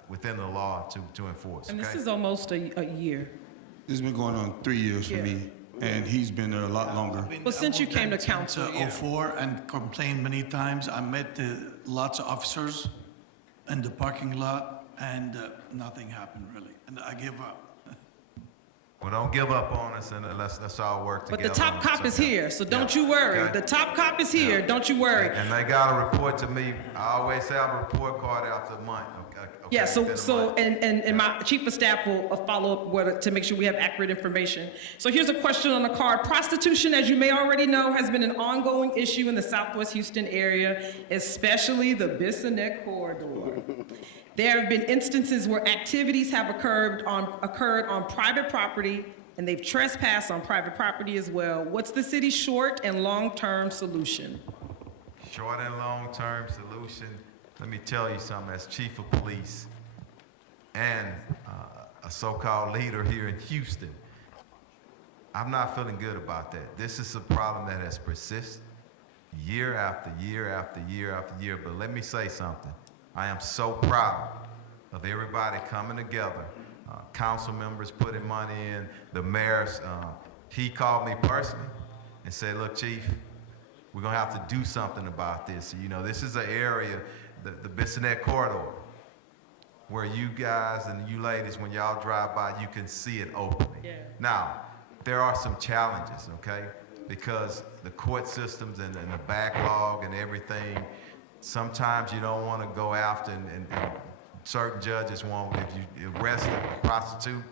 within the law to enforce. And this okay? is almost a year. This has been going on 3 years for me, and he's been there a lot longer. Well, since you came to council, Since 04 and complained many times. I met lots of officers in the parking lot, and nothing happened really, and I give up. Well, don't give up on us, and let's all work but together. the top cop is here, so don't you worry. Okay. The top cop is here, don't you worry. And they got to report to me. I always have a report card after a month. Okay, Yeah, within a so month. and my chief of staff will follow up to make sure we have accurate information. So here's a question on the card. Prostitution, as you may already know, has been an ongoing issue in the Southwest Houston area, especially the Bissonnette corridor. There have been instances where activities have occurred on private property, and they've trespassed on private property as well. What's the city's short and long-term solution? Short and long-term solution. Let me tell you something. As chief of police and a so-called leader here in Houston, I'm not feeling good about that. This is a problem that has persisted year after year after year after year. But let me say something. I am so proud of everybody coming together council members putting money in, the mayor's, he called me personally and said, look, Chief, we're gonna have to do something about this. You know, this is an area, the Bissonnette corridor, where you guys and you ladies, when y'all drive by, you can see it openly. Yeah. Now, there are some challenges, okay? Because the court systems and the backlog and everything, sometimes you don't want to go after, and certain judges won't, if you arrest a prostitute,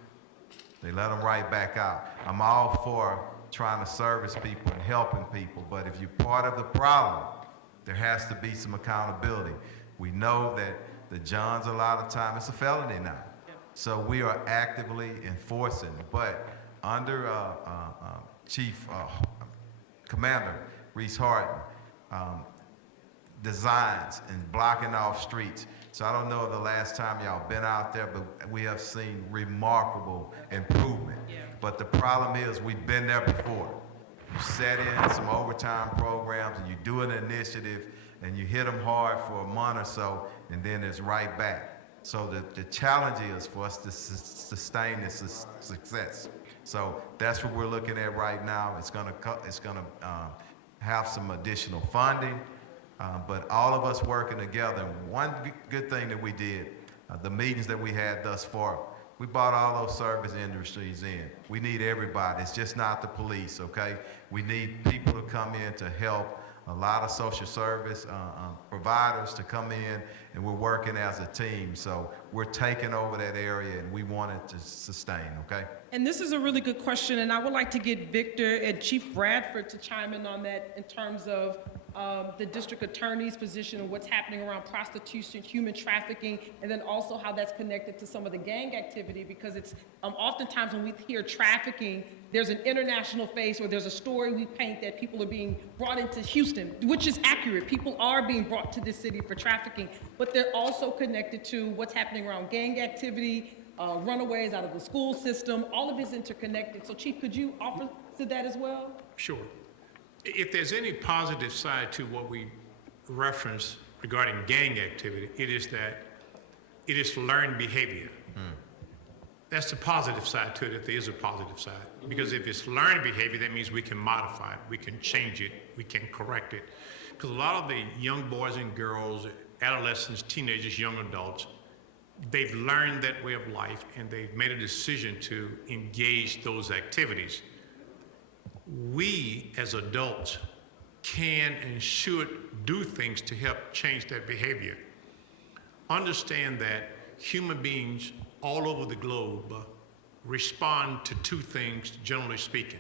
they let them right back out. I'm all for trying to service people and helping people, but if you're part of the problem, there has to be some accountability. We know that the Johns, a lot of time, it's a felony now. So we are actively enforcing, but under Chief Commander Reese Harden, designs and blocking off streets. So I don't know the last time y'all been out there, but we have seen remarkable improvement. But the problem is we've been there before. You set in some overtime programs and you do an initiative and you hit them hard for a month or so, and then it's right back. So the challenge is for us to sustain this success. So that's what we're looking at right now. It's gonna have some additional funding, but all of us working together. One good thing that we did, the meetings that we had thus far, we brought all those service industries in. We need everybody. It's just not the police, okay? We need people to come in to help, a lot of social service providers to come in, and we're working as a team. So we're taking over that area, and we want it to sustain, okay? And this is a really good question, and I would like to get Victor and Chief Bradford to chime in on that in terms of the district attorney's position and what's happening around prostitution, human trafficking, and then also how that's connected to some of the gang activity, because it's oftentimes when we hear trafficking, there's an international face or there's a story we paint that people are being brought into Houston, which is accurate. People are being brought to this city for trafficking, but they're also connected to what's happening around gang activity, runaways out of the school system. All of it is interconnected. So Chief, could you offer to that as well? Sure. If there's any positive side to what we reference regarding gang activity, it is that it is learned behavior. That's the positive side to it, if there is a positive side. Because if it's learned behavior, that means we can modify it, we can change it, we can correct it. Because a lot of the young boys and girls, adolescents, teenagers, young adults, they've learned that way of life and they've made a decision to engage those activities. We as adults can and should do things to help change that behavior. Understand that human beings all over the globe respond to two things, generally speaking: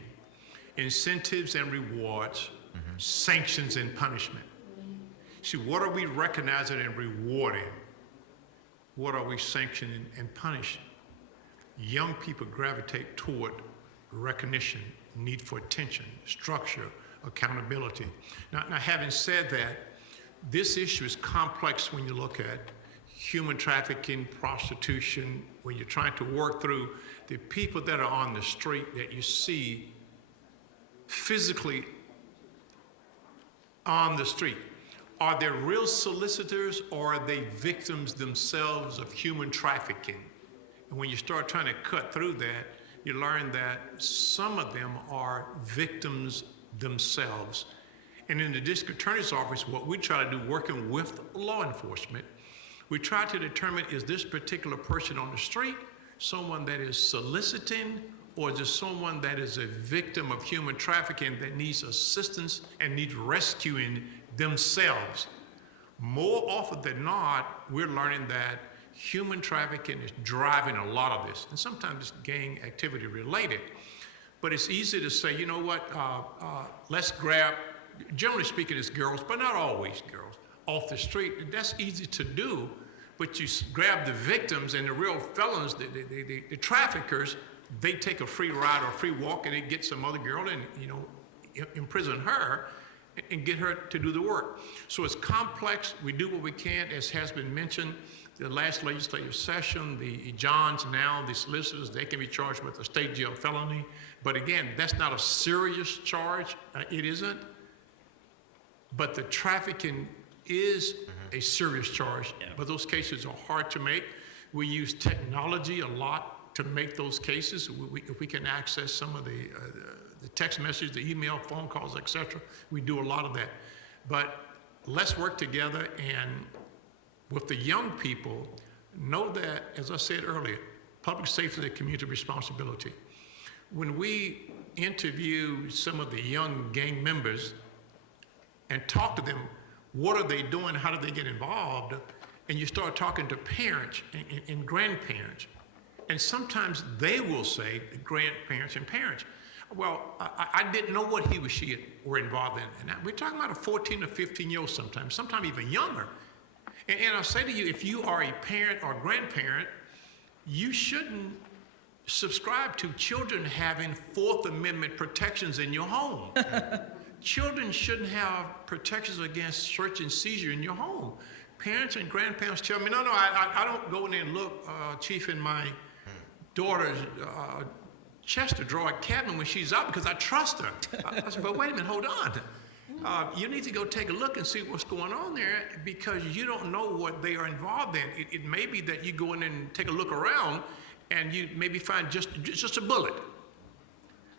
incentives and rewards, sanctions and punishment. See, what are we recognizing and rewarding? What are we sanctioning and punishing? Young people gravitate toward recognition, need for attention, structure, accountability. Now, having said that, this issue is complex when you look at human trafficking, prostitution, when you're trying to work through the people that are on the street that you see physically on the street. Are they real solicitors, or are they victims themselves of human trafficking? And when you start trying to cut through that, you learn that some of them are victims themselves. And in the district attorney's office, what we try to do, working with law enforcement, we try to determine, is this particular person on the street someone that is soliciting, or is it someone that is a victim of human trafficking that needs assistance and needs rescuing themselves? More often than not, we're learning that human trafficking is driving a lot of this, and sometimes it's gang activity related. But it's easy to say, you know what, let's grab, generally speaking, it's girls, but not always girls, off the street. That's easy to do, but you grab the victims and the real felons, the traffickers, they take a free ride or a free walk and they get some other girl and, you know, imprison her and get her to do the work. So it's complex. We do what we can, as has been mentioned. The last legislative session, the Johns now, the solicitors, they can be charged with a state jail felony. But again, that's not a serious charge. It isn't. But the trafficking is a serious charge. But those cases are hard to make. We use technology a lot to make those cases. If we can access some of the text messages, the email, phone calls, et cetera, we do a lot of that. But let's work together, and with the young people, know that, as I said earlier, public safety is a community responsibility. When we interview some of the young gang members and talk to them, what are they doing, how do they get involved, and you start talking to parents and grandparents, and sometimes they will say, grandparents and parents, well, I didn't know what he or she were involved in. And we're talking about a 14 or 15-year-old sometimes even younger. And I'll say to you, if you are a parent or grandparent, you shouldn't subscribe to children having Fourth Amendment protections in your home. Children shouldn't have protections against search and seizure in your home. Parents and grandparents tell me, no, I don't go in there and look, Chief, in my daughter's chest to draw a cabinet when she's out because I trust her. I said, but wait a minute, hold on. You need to go take a look and see what's going on there because you don't know what they are involved in. It may be that you go in and take a look around and you maybe find just a bullet.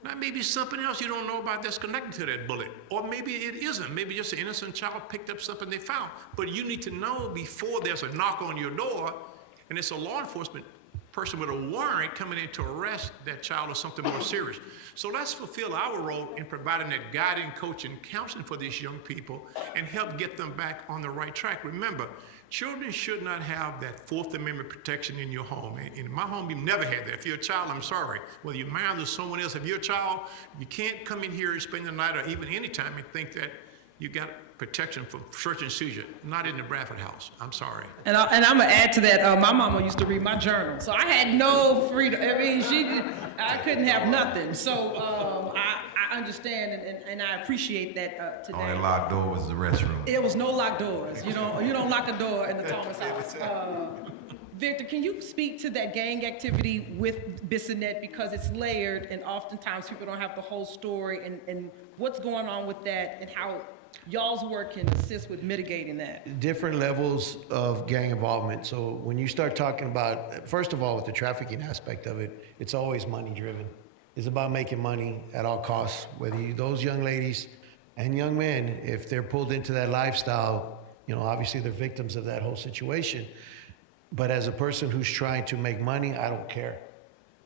Now, maybe something else you don't know about that's connected to that bullet. Or maybe it isn't. Maybe just an innocent child picked up something they found. But you need to know before there's a knock on your door and it's a law enforcement person with a warrant coming in to arrest that child or something more serious. So let's fulfill our role in providing that guiding, coaching, counseling for these young people and help get them back on the right track. Remember, children should not have that Fourth Amendment protection in your home. In my home, you've never had that. If you're a child, I'm sorry. Whether you're married or someone else, if you're a child, you can't come in here and spend the night or even any time and think that you got protection from search and seizure. Not in the Bradford house. I'm sorry. And I'm gonna add to that. My mama used to read my journal, so I had no freedom. I mean, I couldn't have nothing. So I understand and I appreciate that today. Only locked door was the restroom. It was no locked doors. You don't lock a door in the Thomas house. Victor, can you speak to that gang activity with Bissonnette because it's layered and oftentimes people don't have the whole story and what's going on with that and how y'all's work can assist with mitigating that? Different levels of gang involvement. So when you start talking about, first of all, with the trafficking aspect of it, it's always money driven. It's about making money at all costs, whether those young ladies and young men, if they're pulled into that lifestyle, obviously they're victims of that whole situation. But as a person who's trying to make money, I don't care.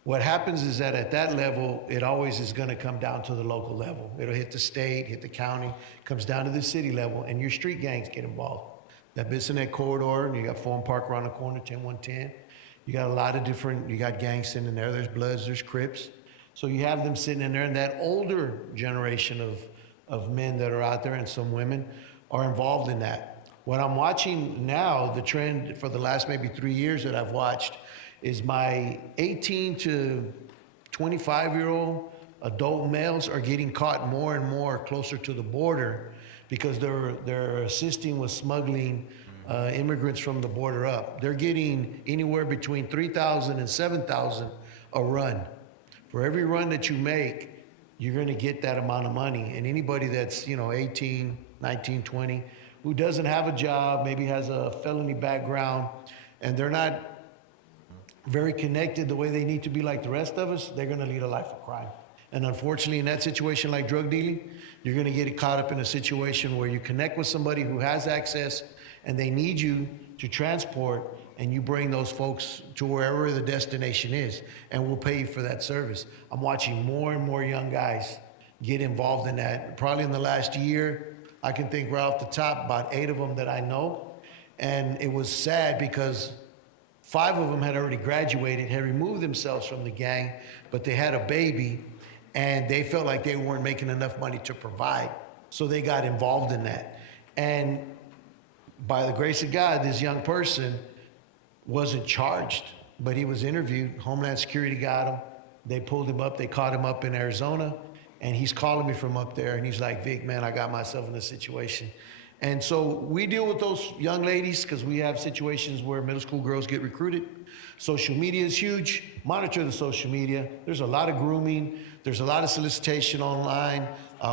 What happens is that at that level, it always is going to come down to the local level. It'll hit the state, hit the county, comes down to the city level, and your street gangs get involved. That Bissonnette corridor, and you got Forum Park around the corner, 10110. You got a lot of different, you got gangs sitting in there. There's Bloods, there's Crips. So you have them sitting in there, and that older generation of men that are out there and some women are involved in that. What I'm watching now, the trend for the last maybe 3 years that I've watched, is my 18 to 25-year-old adult males are getting caught more and more closer to the border because they're assisting with smuggling immigrants from the border up. They're getting anywhere between $3,000 and $7,000 a run. For every run that you make, you're gonna get that amount of money. And anybody that's 18, 19, 20, who doesn't have a job, maybe has a felony background, and they're not very connected the way they need to be like the rest of us, they're gonna lead a life of crime. And unfortunately, in that situation like drug dealing, you're gonna get caught up in a situation where you connect with somebody who has access and they need you to transport, and you bring those folks to wherever the destination is, and we'll pay you for that service. I'm watching more and more young guys get involved in that. Probably in the last year, I can think right off the top about 8 of them that I know. And it was sad because 5 of them had already graduated, had removed themselves from the gang, but they had a baby and they felt like they weren't making enough money to provide. So they got involved in that. And by the grace of God, this young person wasn't charged, but he was interviewed. Homeland Security got him. They pulled him up. They caught him up in Arizona. And he's calling me from up there. And he's like, Vic, man, I got myself in a situation. And so we deal with those young ladies because we have situations where middle school girls get recruited. Social media is huge. Monitor the social media. There's a lot of grooming. There's a lot of solicitation online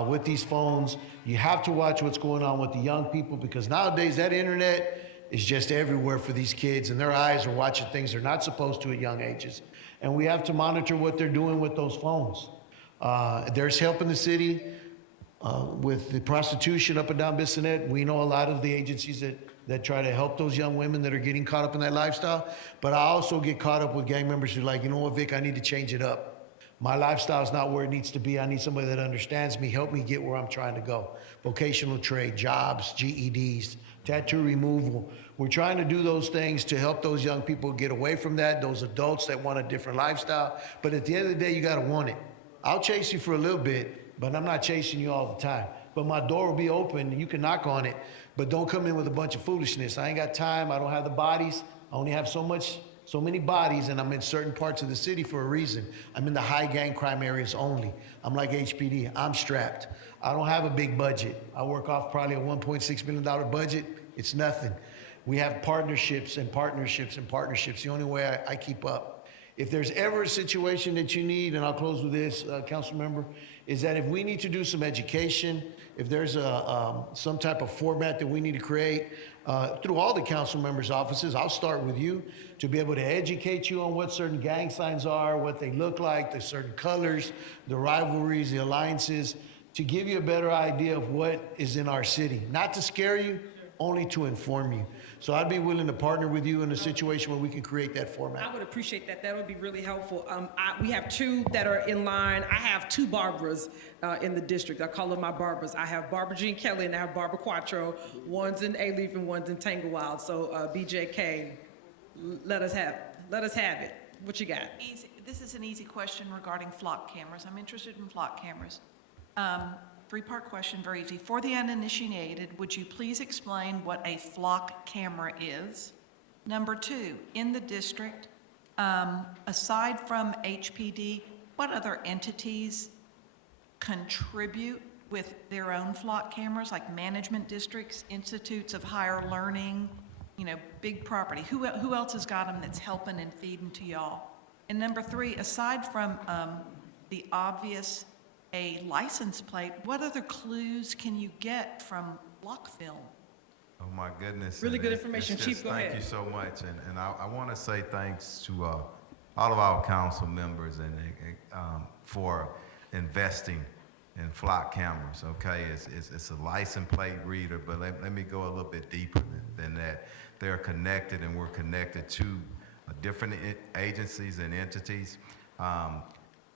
with these phones. You have to watch what's going on with the young people because nowadays that internet is just everywhere for these kids, and their eyes are watching things they're not supposed to at young ages. And we have to monitor what they're doing with those phones. There's help in the city with the prostitution up and down Bissonnette. We know a lot of the agencies that try to help those young women that are getting caught up in that lifestyle. But I also get caught up with gang members who are like, you know what, Vic, I need to change it up. My lifestyle is not where it needs to be. I need somebody that understands me, help me get where I'm trying to go. Vocational trade, jobs, GEDs, tattoo removal. We're trying to do those things to help those young people get away from that, those adults that want a different lifestyle. But at the end of the day, you gotta want it. I'll chase you for a little bit, but I'm not chasing you all the time. But my door will be open, you can knock on it, but don't come in with a bunch of foolishness. I ain't got time, I don't have the bodies. I only have so many bodies, and I'm in certain parts of the city for a reason. I'm in the high gang crime areas only. I'm like HPD, I'm strapped. I don't have a big budget. I work off probably a $1.6 million budget. It's nothing. We have partnerships and partnerships and partnerships. The only way I keep up. If there's ever a situation that you need, and I'll close with this, council member, is that if we need to do some education, if there's some type of format that we need to create through all the council members' offices, I'll start with you to be able to educate you on what certain gang signs are, what they look like, the certain colors, the rivalries, the alliances, to give you a better idea of what is in our city. Not to scare you, only to inform you. So I'd be willing to partner with you in a situation where we can create that format. I would appreciate that. That would be really helpful. We have two that are in line. I have two Barbaras in the district. I call them my Barbaras. I have Barbara Jean Kelly and I have Barbara Quattro. One's in A-Leaf and one's in Tanglewild. So BJK, let us have it. What you got? Easy. This is an easy question regarding flock cameras. I'm interested in flock cameras. Three-part question, very easy. For the uninitiated, would you please explain what a flock camera is? Number two, in the district, aside from HPD, what other entities contribute with their own flock cameras, like management districts, institutes of higher learning, big property? Who else has got them that's helping and feeding to y'all? And number three, aside from the obvious a license plate, what other clues can you get from block film? Oh my goodness. Really And good it's information. just- Chief, go ahead. Thank you so much. And I want to say thanks to all of our council members and for investing in flock cameras, okay? It's a license plate reader, but let me go a little bit deeper than that. They're connected, and we're connected to different agencies and entities.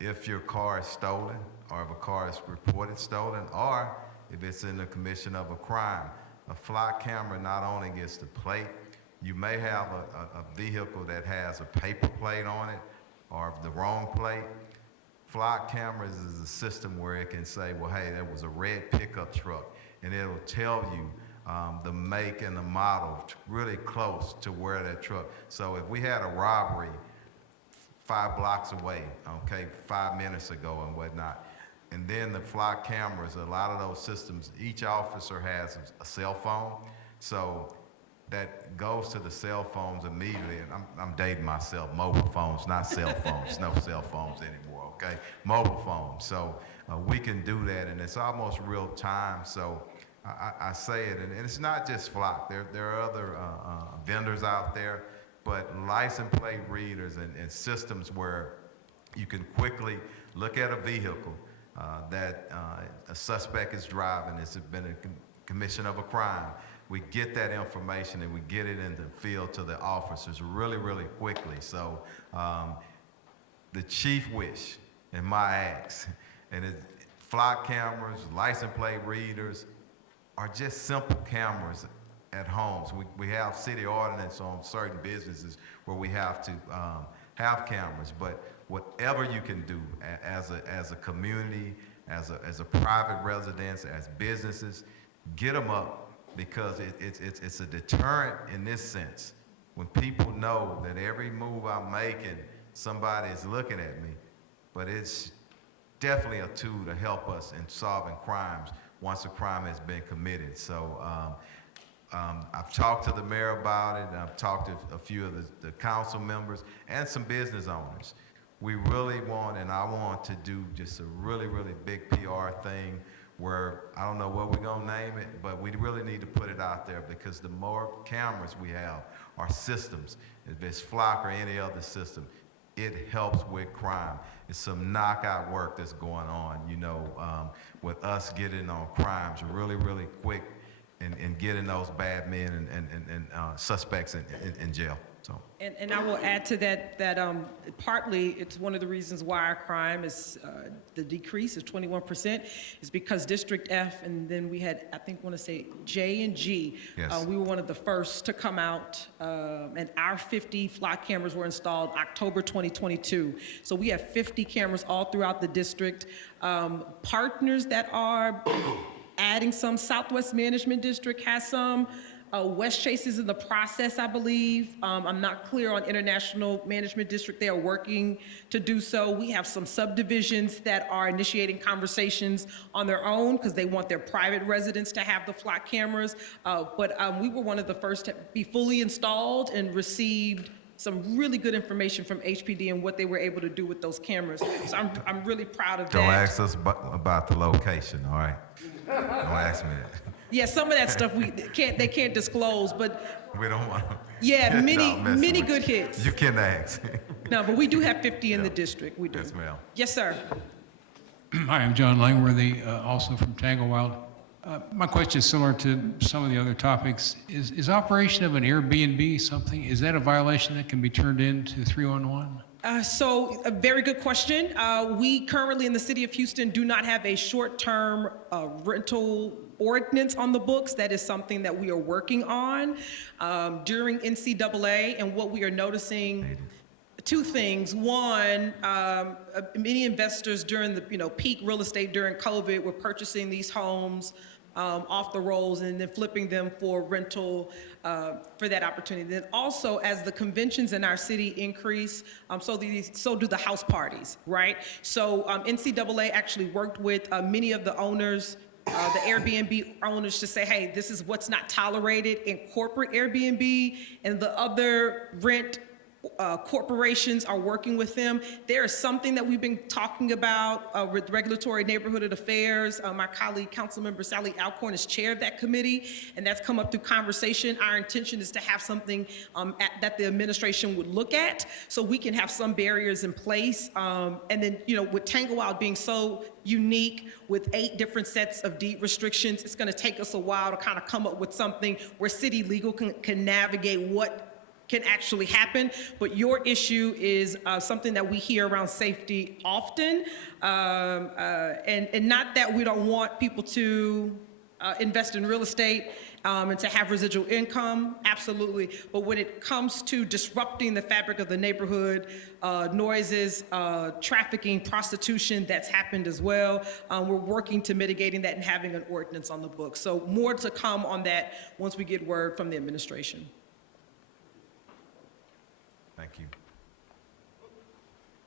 If your car is stolen, or if a car is reported stolen, or if it's in the commission of a crime, a flock camera not only gets the plate, you may have a vehicle that has a paper plate on it or the wrong plate. Flock cameras is a system where it can say, well, hey, there was a red pickup truck, and it'll tell you the make and the model really close to where that truck. So if we had a robbery 5 blocks away, okay, 5 minutes ago and whatnot, and then the flock cameras, a lot of those systems, each officer has a cell phone, so that goes to the cell phones immediately. And I'm dating myself, mobile phones, not cell phones, no cell phones anymore, okay? Mobile phones, so we can do that, and it's almost real time, so I say it, and it's not just flock. There are other vendors out there, but license plate readers and systems where you can quickly look at a vehicle that a suspect is driving, it's been a commission of a crime. We get that information and we get it in the field to the officers really, really quickly. So the chief wish and my ask, and flock cameras, license plate readers are just simple cameras at homes. We have city ordinance on certain businesses where we have to have cameras, but whatever you can do as a community, as a private residence, as businesses, get them up, because it's a deterrent in this sense. When people know that every move I'm making, somebody is looking at me, but it's definitely a tool to help us in solving crimes once a crime has been committed. So I've talked to the mayor about it, and I've talked to a few of the council members and some business owners. We really want, and I want to do just a really, really big PR thing where, I don't know what we're gonna name it, but we really need to put it out there, because the more cameras we have, our systems, if it's Flock or any other system, it helps with crime. It's some knockout work that's going on, you know, with us getting on crimes really, really quick and getting those bad men and suspects in jail. So. And I will add to that, partly it's one of the reasons why our crime is, the decrease is 21%, is because District F, and then we had, I think, want to say J and G. Yes. We were one of the first to come out, and our 50 flock cameras were installed October 2022. So we have 50 cameras all throughout the district. Partners that are adding some, Southwest Management District has some. West Chase is in the process, I believe. I'm not clear on International Management District. They are working to do so. We have some subdivisions that are initiating conversations on their own because they want their private residents to have the flock cameras. But we were one of the first to be fully installed and received some really good information from HPD and what they were able to do with those cameras. So I'm really proud of that. Don't ask us about the location, all right? Don't ask me that. Yeah, some of that stuff they can't disclose, but We don't want to. yeah, many good hits. You can ask. No, but we do have 50 in the district, we do. Yes, ma'am. Yes, sir. Hi, I'm John Langworthy, also from Tanglewild. My question is similar to some of the other topics. Is operation of an Airbnb something, is that a violation that can be turned into 311? So a very good question. We currently in the city of Houston do not have a short-term rental ordinance on the books. That is something that we are working on during NCAA, and what we are noticing, two things. One, many investors during the peak real estate during COVID were purchasing these homes off the rolls and then flipping them for rental for that opportunity. Then also, as the conventions in our city increase, so do the house parties, right? So NCAA actually worked with many of the owners, the Airbnb owners, to say, hey, this is what's not tolerated in corporate Airbnb, and the other rent corporations are working with them. There is something that we've been talking about with Regulatory Neighborhood Affairs. My colleague, Councilmember Sally Alcorn, is chair of that committee, and that's come up through conversation. Our intention is to have something that the administration would look at, so we can have some barriers in place. And then, with Tanglewild being so unique with 8 different sets of deed restrictions, it's going to take us a while to kind of come up with something where city legal can navigate what can actually happen. But your issue is something that we hear around safety often, and not that we don't want people to invest in real estate and to have residual income, absolutely. But when it comes to disrupting the fabric of the neighborhood, noises, trafficking, prostitution, that's happened as well. We're working to mitigating that and having an ordinance on the books. So more to come on that once we get word from the administration. Thank you.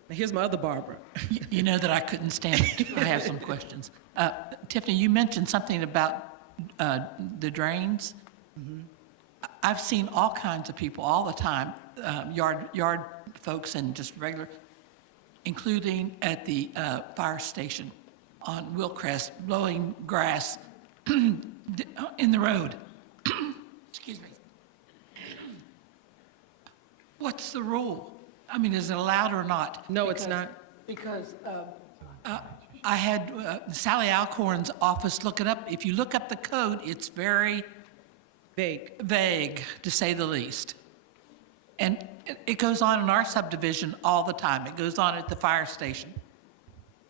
Now here's my other Barbara. You know that I couldn't stand it. I have some questions. Tiffany, you mentioned something about the drains. Mm-hmm. I've seen all kinds of people all the time, yard folks and just regular, including at the fire station on Wilcrest, blowing grass in the road. Excuse me. What's the rule? I mean, is it allowed or not? No, it's not. Because I had Sally Alcorn's office look it up. If you look up the code, it's very vague, to say the least. And it goes on in our subdivision all the time. It goes on at the fire station.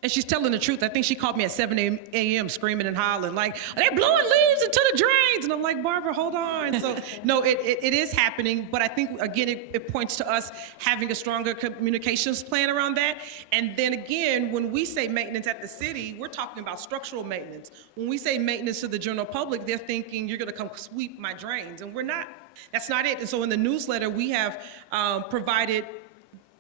And she's telling the truth. I think she called me at 7 a.m. screaming and hollering, like, they're blowing leaves into the drains. And I'm like, Barbara, hold on. So, no, it is happening. But I think, again, it points to us having a stronger communications plan around that. And then again, when we say maintenance at the city, we're talking about structural maintenance. When we say maintenance to the general public, they're thinking you're going to come sweep my drains. And we're not. That's not it. And so in the newsletter, we have provided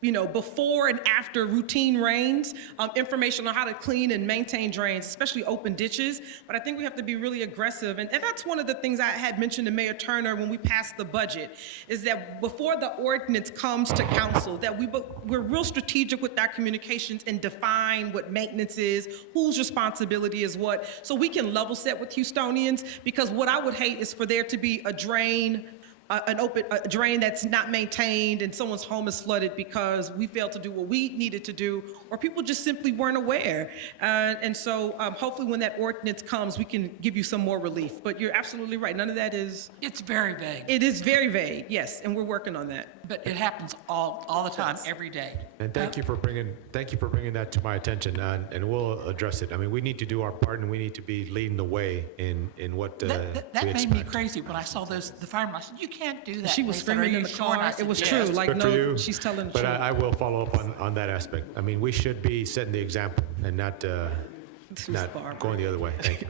before and after routine rains, information on how to clean and maintain drains, especially open ditches. But I think we have to be really aggressive. And that's one of the things I had mentioned to Mayor Turner when we passed the budget, is that before the ordinance comes to council, that we're real strategic with our communications and define what maintenance is, whose responsibility is what, so we can level set with Houstonians. Because what I would hate is for there to be a drain, a drain that's not maintained and someone's home is flooded because we failed to do what we needed to do, or people just simply weren't aware. And so hopefully when that ordinance comes, we can give you some more relief. But you're absolutely right. None of that is. It's very vague, It is very vague, yes, and we're working on that. but it happens all the time, every day. And thank you for bringing that to my attention, and we'll address it. I mean, we need to do our part, and we need to be leading the way in what That we made me expect. crazy when I saw the firemen. I said, you can't do that. She was They said, "Are screaming in you the sure?" And I car. said, It was "Yes." true, like, Good for no, you, she's telling the but truth. I will follow up on that aspect. I mean, we should be setting the example and not Barbara. going the other way. Thank you.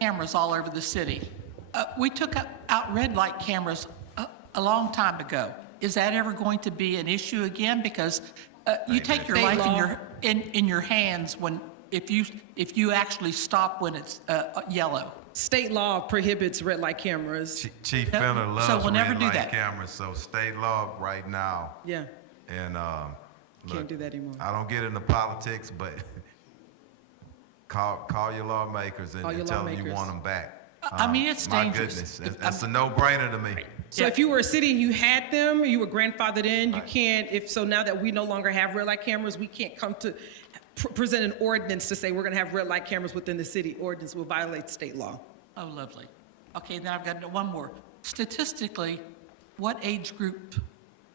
Cameras all over the city. We took out red light cameras a long time ago. Is that ever going to be an issue again? Because you take your State life law. in your hands if you actually stop when it's yellow. State law prohibits red light cameras. Chief Yep. Fenner So loves we'll never red do light that. cameras, so state law right now. Yeah, And can't look, do that anymore. I don't get into politics, but call your lawmakers and, Call your tell them you lawmakers. want them back. I mean, it's my dangerous. goodness, it's a no-brainer to me. So if you were a city and you had them, you were grandfathered in, you can't, now that we no longer have red light cameras, we can't come to present an ordinance to say we're gonna have red light cameras within the city. Ordinance will violate state law. Oh, lovely. Okay, then I've got one more. Statistically, what age group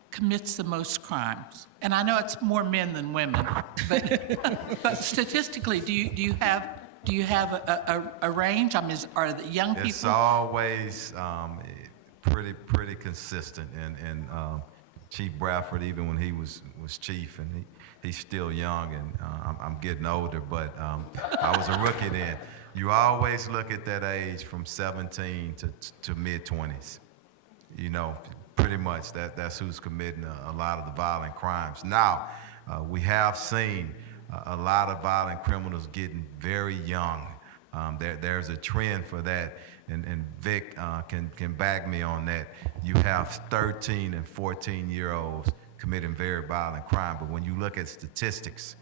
commits the most crimes? And I know it's more men than women, but statistically, do you have a range? I mean, are the young people? It's always pretty consistent, and Chief Bradford, even when he was chief, and he's still young, and I'm getting older, but I was a rookie then. You always look at that age from 17 to mid-20s. Pretty much that's who's committing a lot of the violent crimes. Now, we have seen a lot of violent criminals getting very young. There's a trend for that, and Vic can back me on that. You have 13 and 14-year-olds committing very violent crime, but when you look at statistics,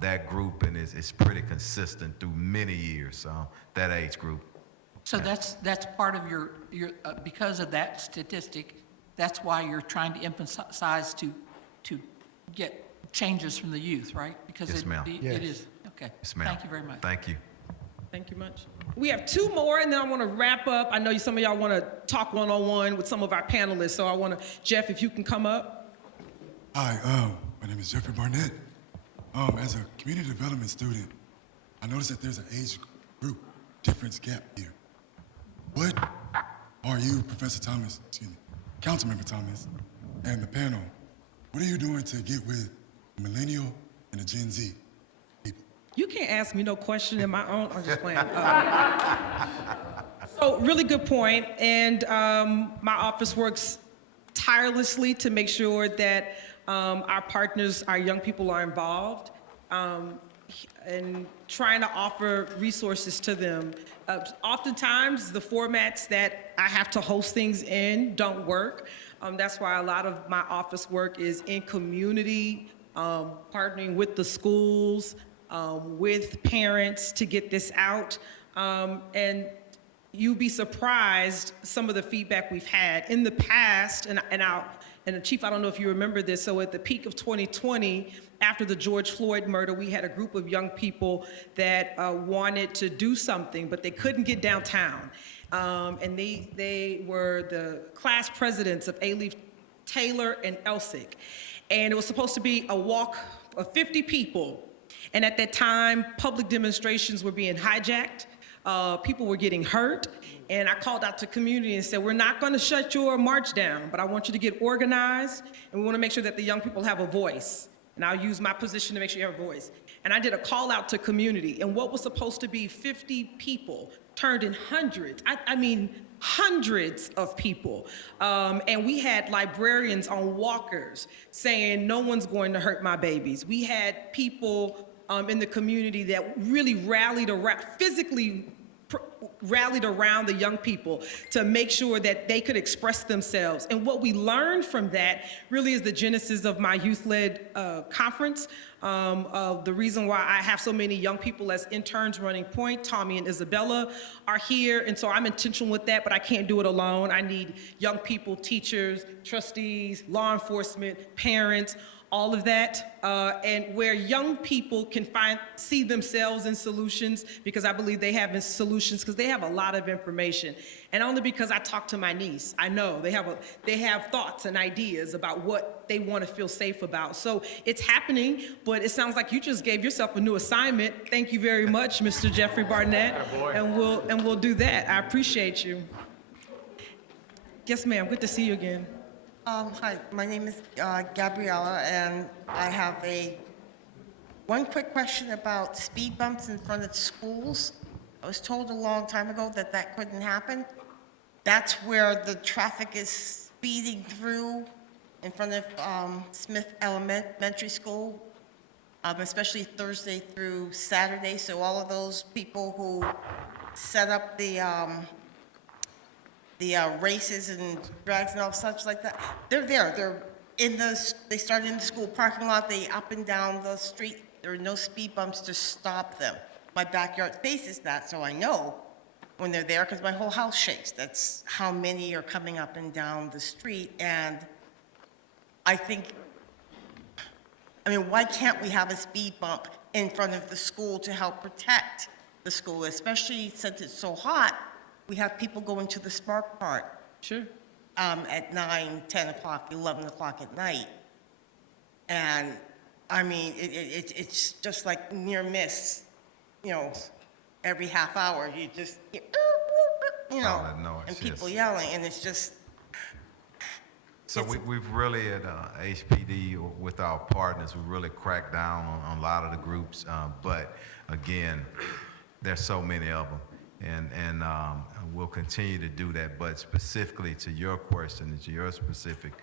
that group is pretty consistent through many years, that age group. So that's part of your because of that statistic, that's why you're trying to emphasize to get changes from the youth, right? Because Yes, ma'am. it is, okay. Yes, ma'am. Thank you very much. Thank you. Thank you much. We have two more, and then I want to wrap up. I know some of y'all want to talk one-on-one with some of our panelists, so I want to, Jeff, if you can come up. Hi, my name is Jeffrey Barnett. As a community development student, I noticed that there's an age group difference gap here. What are you, Professor Thomas, Councilmember Thomas, and the panel, what are you doing to get with the millennial and the Gen Z people? You can't ask me no question in my own, I'm just playing. So really good point, and my office works tirelessly to make sure that our partners, our young people are involved, and trying to offer resources to them. Oftentimes, the formats that I have to host things in don't work. That's why a lot of my office work is in community, partnering with the schools, with parents to get this out. And you'd be surprised some of the feedback we've had. In the past, and Chief, I don't know if you remember this, so at the peak of 2020, after the George Floyd murder, we had a group of young people that wanted to do something, but they couldn't get downtown. And they were the class presidents of Alief Taylor and Elsick. And it was supposed to be a walk of 50 people. And at that time, public demonstrations were being hijacked. People were getting hurt. And I called out to community and said, we're not going to shut your march down, but I want you to get organized, and we want to make sure that the young people have a voice. And I'll use my position to make sure you have a voice. And I did a call out to community, and what was supposed to be 50 people turned in hundreds. I mean, hundreds of people. And we had librarians on walkers saying, no one's going to hurt my babies. We had people in the community that really rallied around, physically rallied around the young people to make sure that they could express themselves. And what we learned from that really is the genesis of my youth-led conference. The reason why I have so many young people as interns running point, Tommy and Isabella are here, and so I'm intentional with that, but I can't do it alone. I need young people, teachers, trustees, law enforcement, parents, all of that, and where young people can see themselves in solutions, because I believe they have solutions, because they have a lot of information. And only because I talk to my niece, I know they have thoughts and ideas about what they want to feel safe about. So it's happening, but it sounds like you just gave yourself a new assignment. Thank you very much, Mr. Jeffrey Barnett, and we'll do that. I appreciate you. Yes, ma'am. Good to see you again. Hi, my name is Gabriella, and I have one quick question about speed bumps in front of schools. I was told a long time ago that that couldn't happen. That's where the traffic is speeding through in front of Smith Elementary School, especially Thursday through Saturday. So all of those people who set up the races and drags and all such like that, they're there. They started in the school parking lot, they up and down the street. There are no speed bumps to stop them. My backyard faces that, so I know when they're there, because my whole house shakes. That's how many are coming up and down the street. And I mean, why can't we have a speed bump in front of the school to help protect the school, especially since it's so hot? We have people going to the Spark Park. Sure. At 9, 10 o'clock, 11 o'clock at night. And, I mean, it's just like near miss, every half hour. You just, All that noise, and people yes. yelling, and it's just. So we've really, at HPD, with our partners, we really cracked down on a lot of the groups. But, again, there's so many of them. And we'll continue to do that. But specifically to your question, to your specific,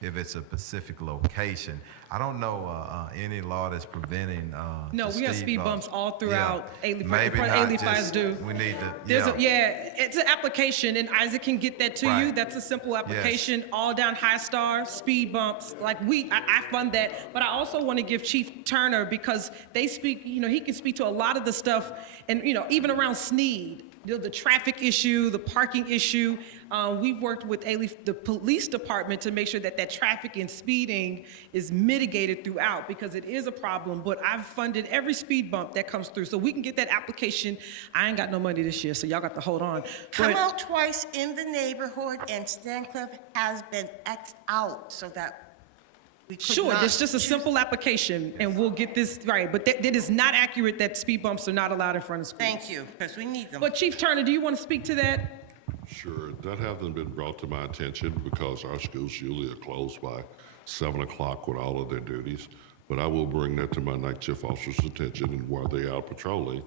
if it's a specific location, I don't know any law that's preventing. No, we have speed bumps all throughout A-Leaf. Maybe not A-Leaf just, do. we need to, It's an application, and Isaac can get that to you. Right. That's a simple application, all down High Star, speed bumps. Like I fund that, but I also want to give Chief Turner, because they speak, he can speak to a lot of the stuff, and even around Sneed, the traffic issue, the parking issue. We've worked with the police department to make sure that traffic and speeding is mitigated throughout, because it is a problem. But I've funded every speed bump that comes through, so we can get that application. I ain't got no money this year, so y'all got to hold on. Come out twice in the neighborhood, and Stancliffe has been X'd out so that we could Sure, not it's just a simple application, and we'll get this right. But that is not accurate that speed bumps are not allowed in front of schools. Thank you, because we need them. But Chief Turner, do you want to speak to that? Sure, that hasn't been brought to my attention because our schools usually are closed by 7 o'clock with all of their duties. But I will bring that to my night shift officer's attention, and while they're out patrolling,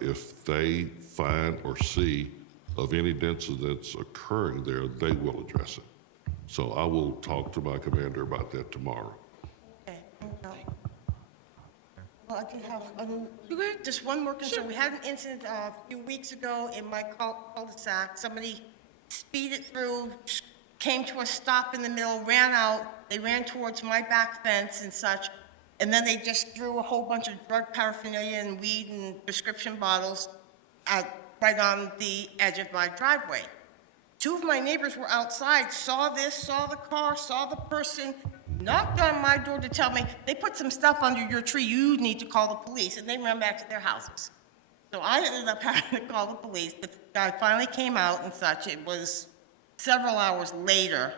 if they find or see of any incidents occurring there, they will address it. So I will talk to my commander about that tomorrow. Okay, well, I do have just one more concern. We had an incident a few weeks ago in my cul-de-sac. Somebody speeded through, came to a stop in the middle, ran out. They ran towards my back fence and such, and then they just threw a whole bunch of drug paraphernalia and weed and prescription bottles right on the edge of my driveway. Two of my neighbors were outside, saw this, saw the car, saw the person, knocked on my door to tell me, they put some stuff under your tree, you need to call the police, and they ran back to their houses. So I ended up having to call the police. The guy finally came out and such. It was several hours later.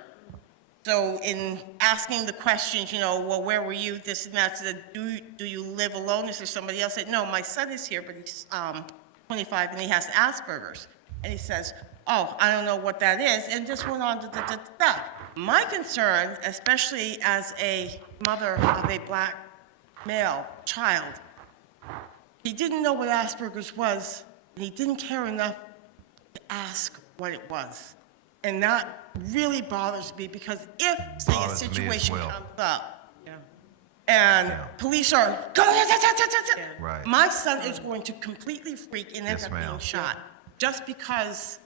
So in asking the questions, well, where were you, this and that, I said, do you live alone? Is there somebody else? I said, no, my son is here, but he's 25 and he has Asperger's. And he says, oh, I don't know what that is, and just went on to My concern, especially as a mother of a black male child, he didn't know what Asperger's was, and he didn't care enough to ask what it was. And that really bothers me because if, say, a Bothers me as situation well. comes up and police are go, Right. my son is going to completely freak and end Yes, up ma'am. being shot just because.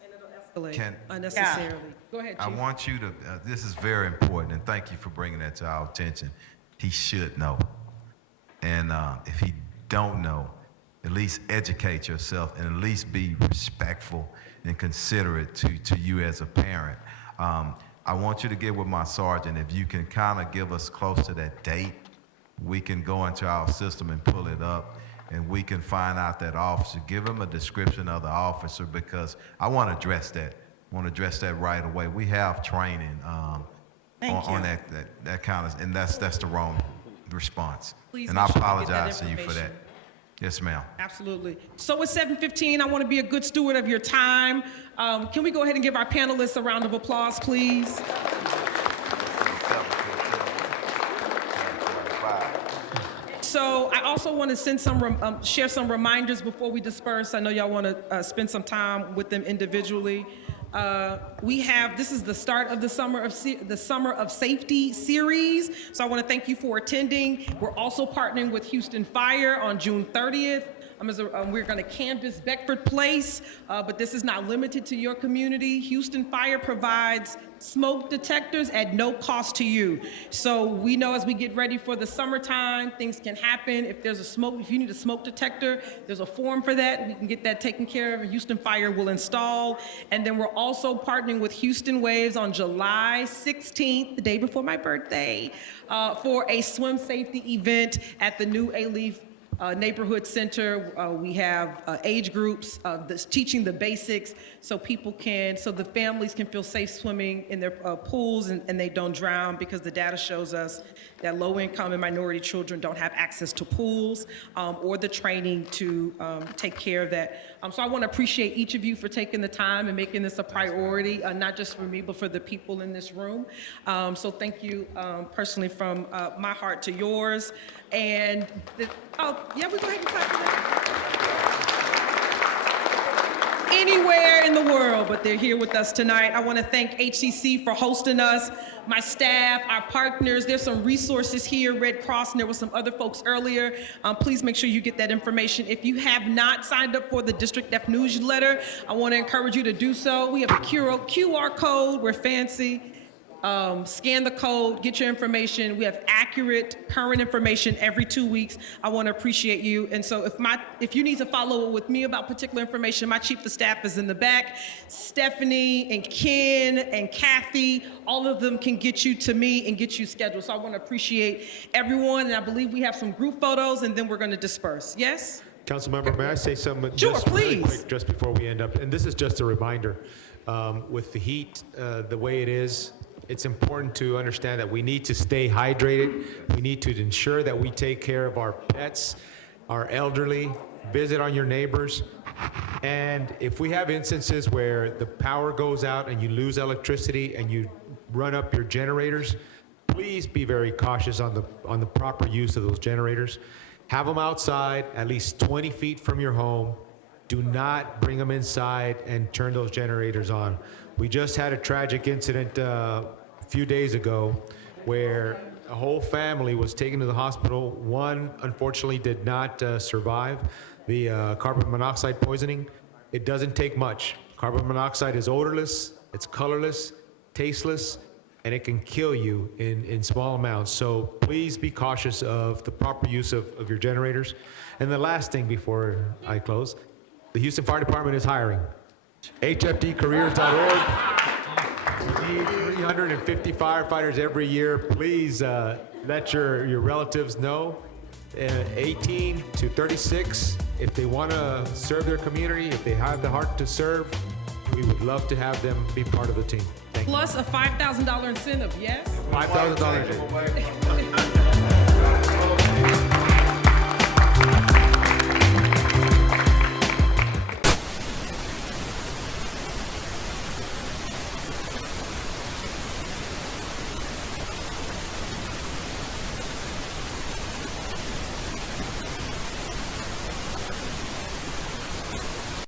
Can- Unnecessarily. Go ahead, I Chief. want you to, this is very important, and thank you for bringing that to our attention. He should know. And if he don't know, at least educate yourself and at least be respectful and considerate to you as a parent. I want you to get with my sergeant. If you can kind of give us close to that date, we can go into our system and pull it up, and we can find out that officer. Give him a description of the officer, because I want to address that. I want to address that right away. We have training on that kind of, and that's the wrong response. Please And I make sure you get that apologize to you for that. information. Yes, ma'am. Absolutely. So it's 7:15. I want to be a good steward of your time. Can we go ahead and give our panelists a round of applause, please? So I also want to send share some reminders before we disperse. I know y'all want to spend some time with them individually. This is the start of the Summer of Safety series. So I want to thank you for attending. We're also partnering with Houston Fire on June 30th. We're going to canvass Beckford Place, but this is not limited to your community. Houston Fire provides smoke detectors at no cost to you. So we know as we get ready for the summertime, things can happen. If you need a smoke detector, there's a form for that. We can get that taken care of, and Houston Fire will install. And then we're also partnering with Houston Waves on July 16th, the day before my birthday, for a swim safety event at the new Alief Neighborhood Center. We have age groups teaching the basics so the families can feel safe swimming in their pools and they don't drown, because the data shows us that low-income and minority children don't have access to pools or the training to take care of that. So I want to appreciate each of you for taking the time and making this a priority, not just for me, but for the people in this room. So thank you personally from my heart to yours. And we go ahead and clap for that. Anywhere in the world, but they're here with us tonight. I want to thank HCC for hosting us, my staff, our partners. There's some resources here, Red Cross, and there were some other folks earlier. Please make sure you get that information. If you have not signed up for the District F newsletter, I want to encourage you to do so. We have a QR code. We're fancy. Scan the code, get your information. We have accurate, current information every 2 weeks. I want to appreciate you. And so if you need to follow up with me about particular information, my chief of staff is in the back. Stephanie and Ken and Kathy, all of them can get you to me and get you scheduled. So I want to appreciate everyone. And I believe we have some group photos, and then we're going to disperse. Yes? Councilmember, may I say something? Sure, just really please. quick, just before we end up, and this is just a reminder, with the heat, the way it is, it's important to understand that we need to stay hydrated. We need to ensure that we take care of our pets, our elderly, visit on your neighbors. And if we have instances where the power goes out and you lose electricity and you run up your generators, please be very cautious on the proper use of those generators. Have them outside, at least 20 feet from your home. Do not bring them inside and turn those generators on. We just had a tragic incident a few days ago where a whole family was taken to the hospital. One, unfortunately, did not survive the carbon monoxide poisoning. It doesn't take much. Carbon monoxide is odorless, it's colorless, tasteless, and it can kill you in small amounts. So please be cautious of the proper use of your generators. And the last thing before I close, the Houston Fire Department is hiring. HFDcareers.org. We need 350 firefighters every year. Please let your relatives know. 18 to 36, if they want to serve their community, if they have the heart to serve, we would love to have them be part of the team. Thank you. Plus a $5,000 incentive, yes? $5,000.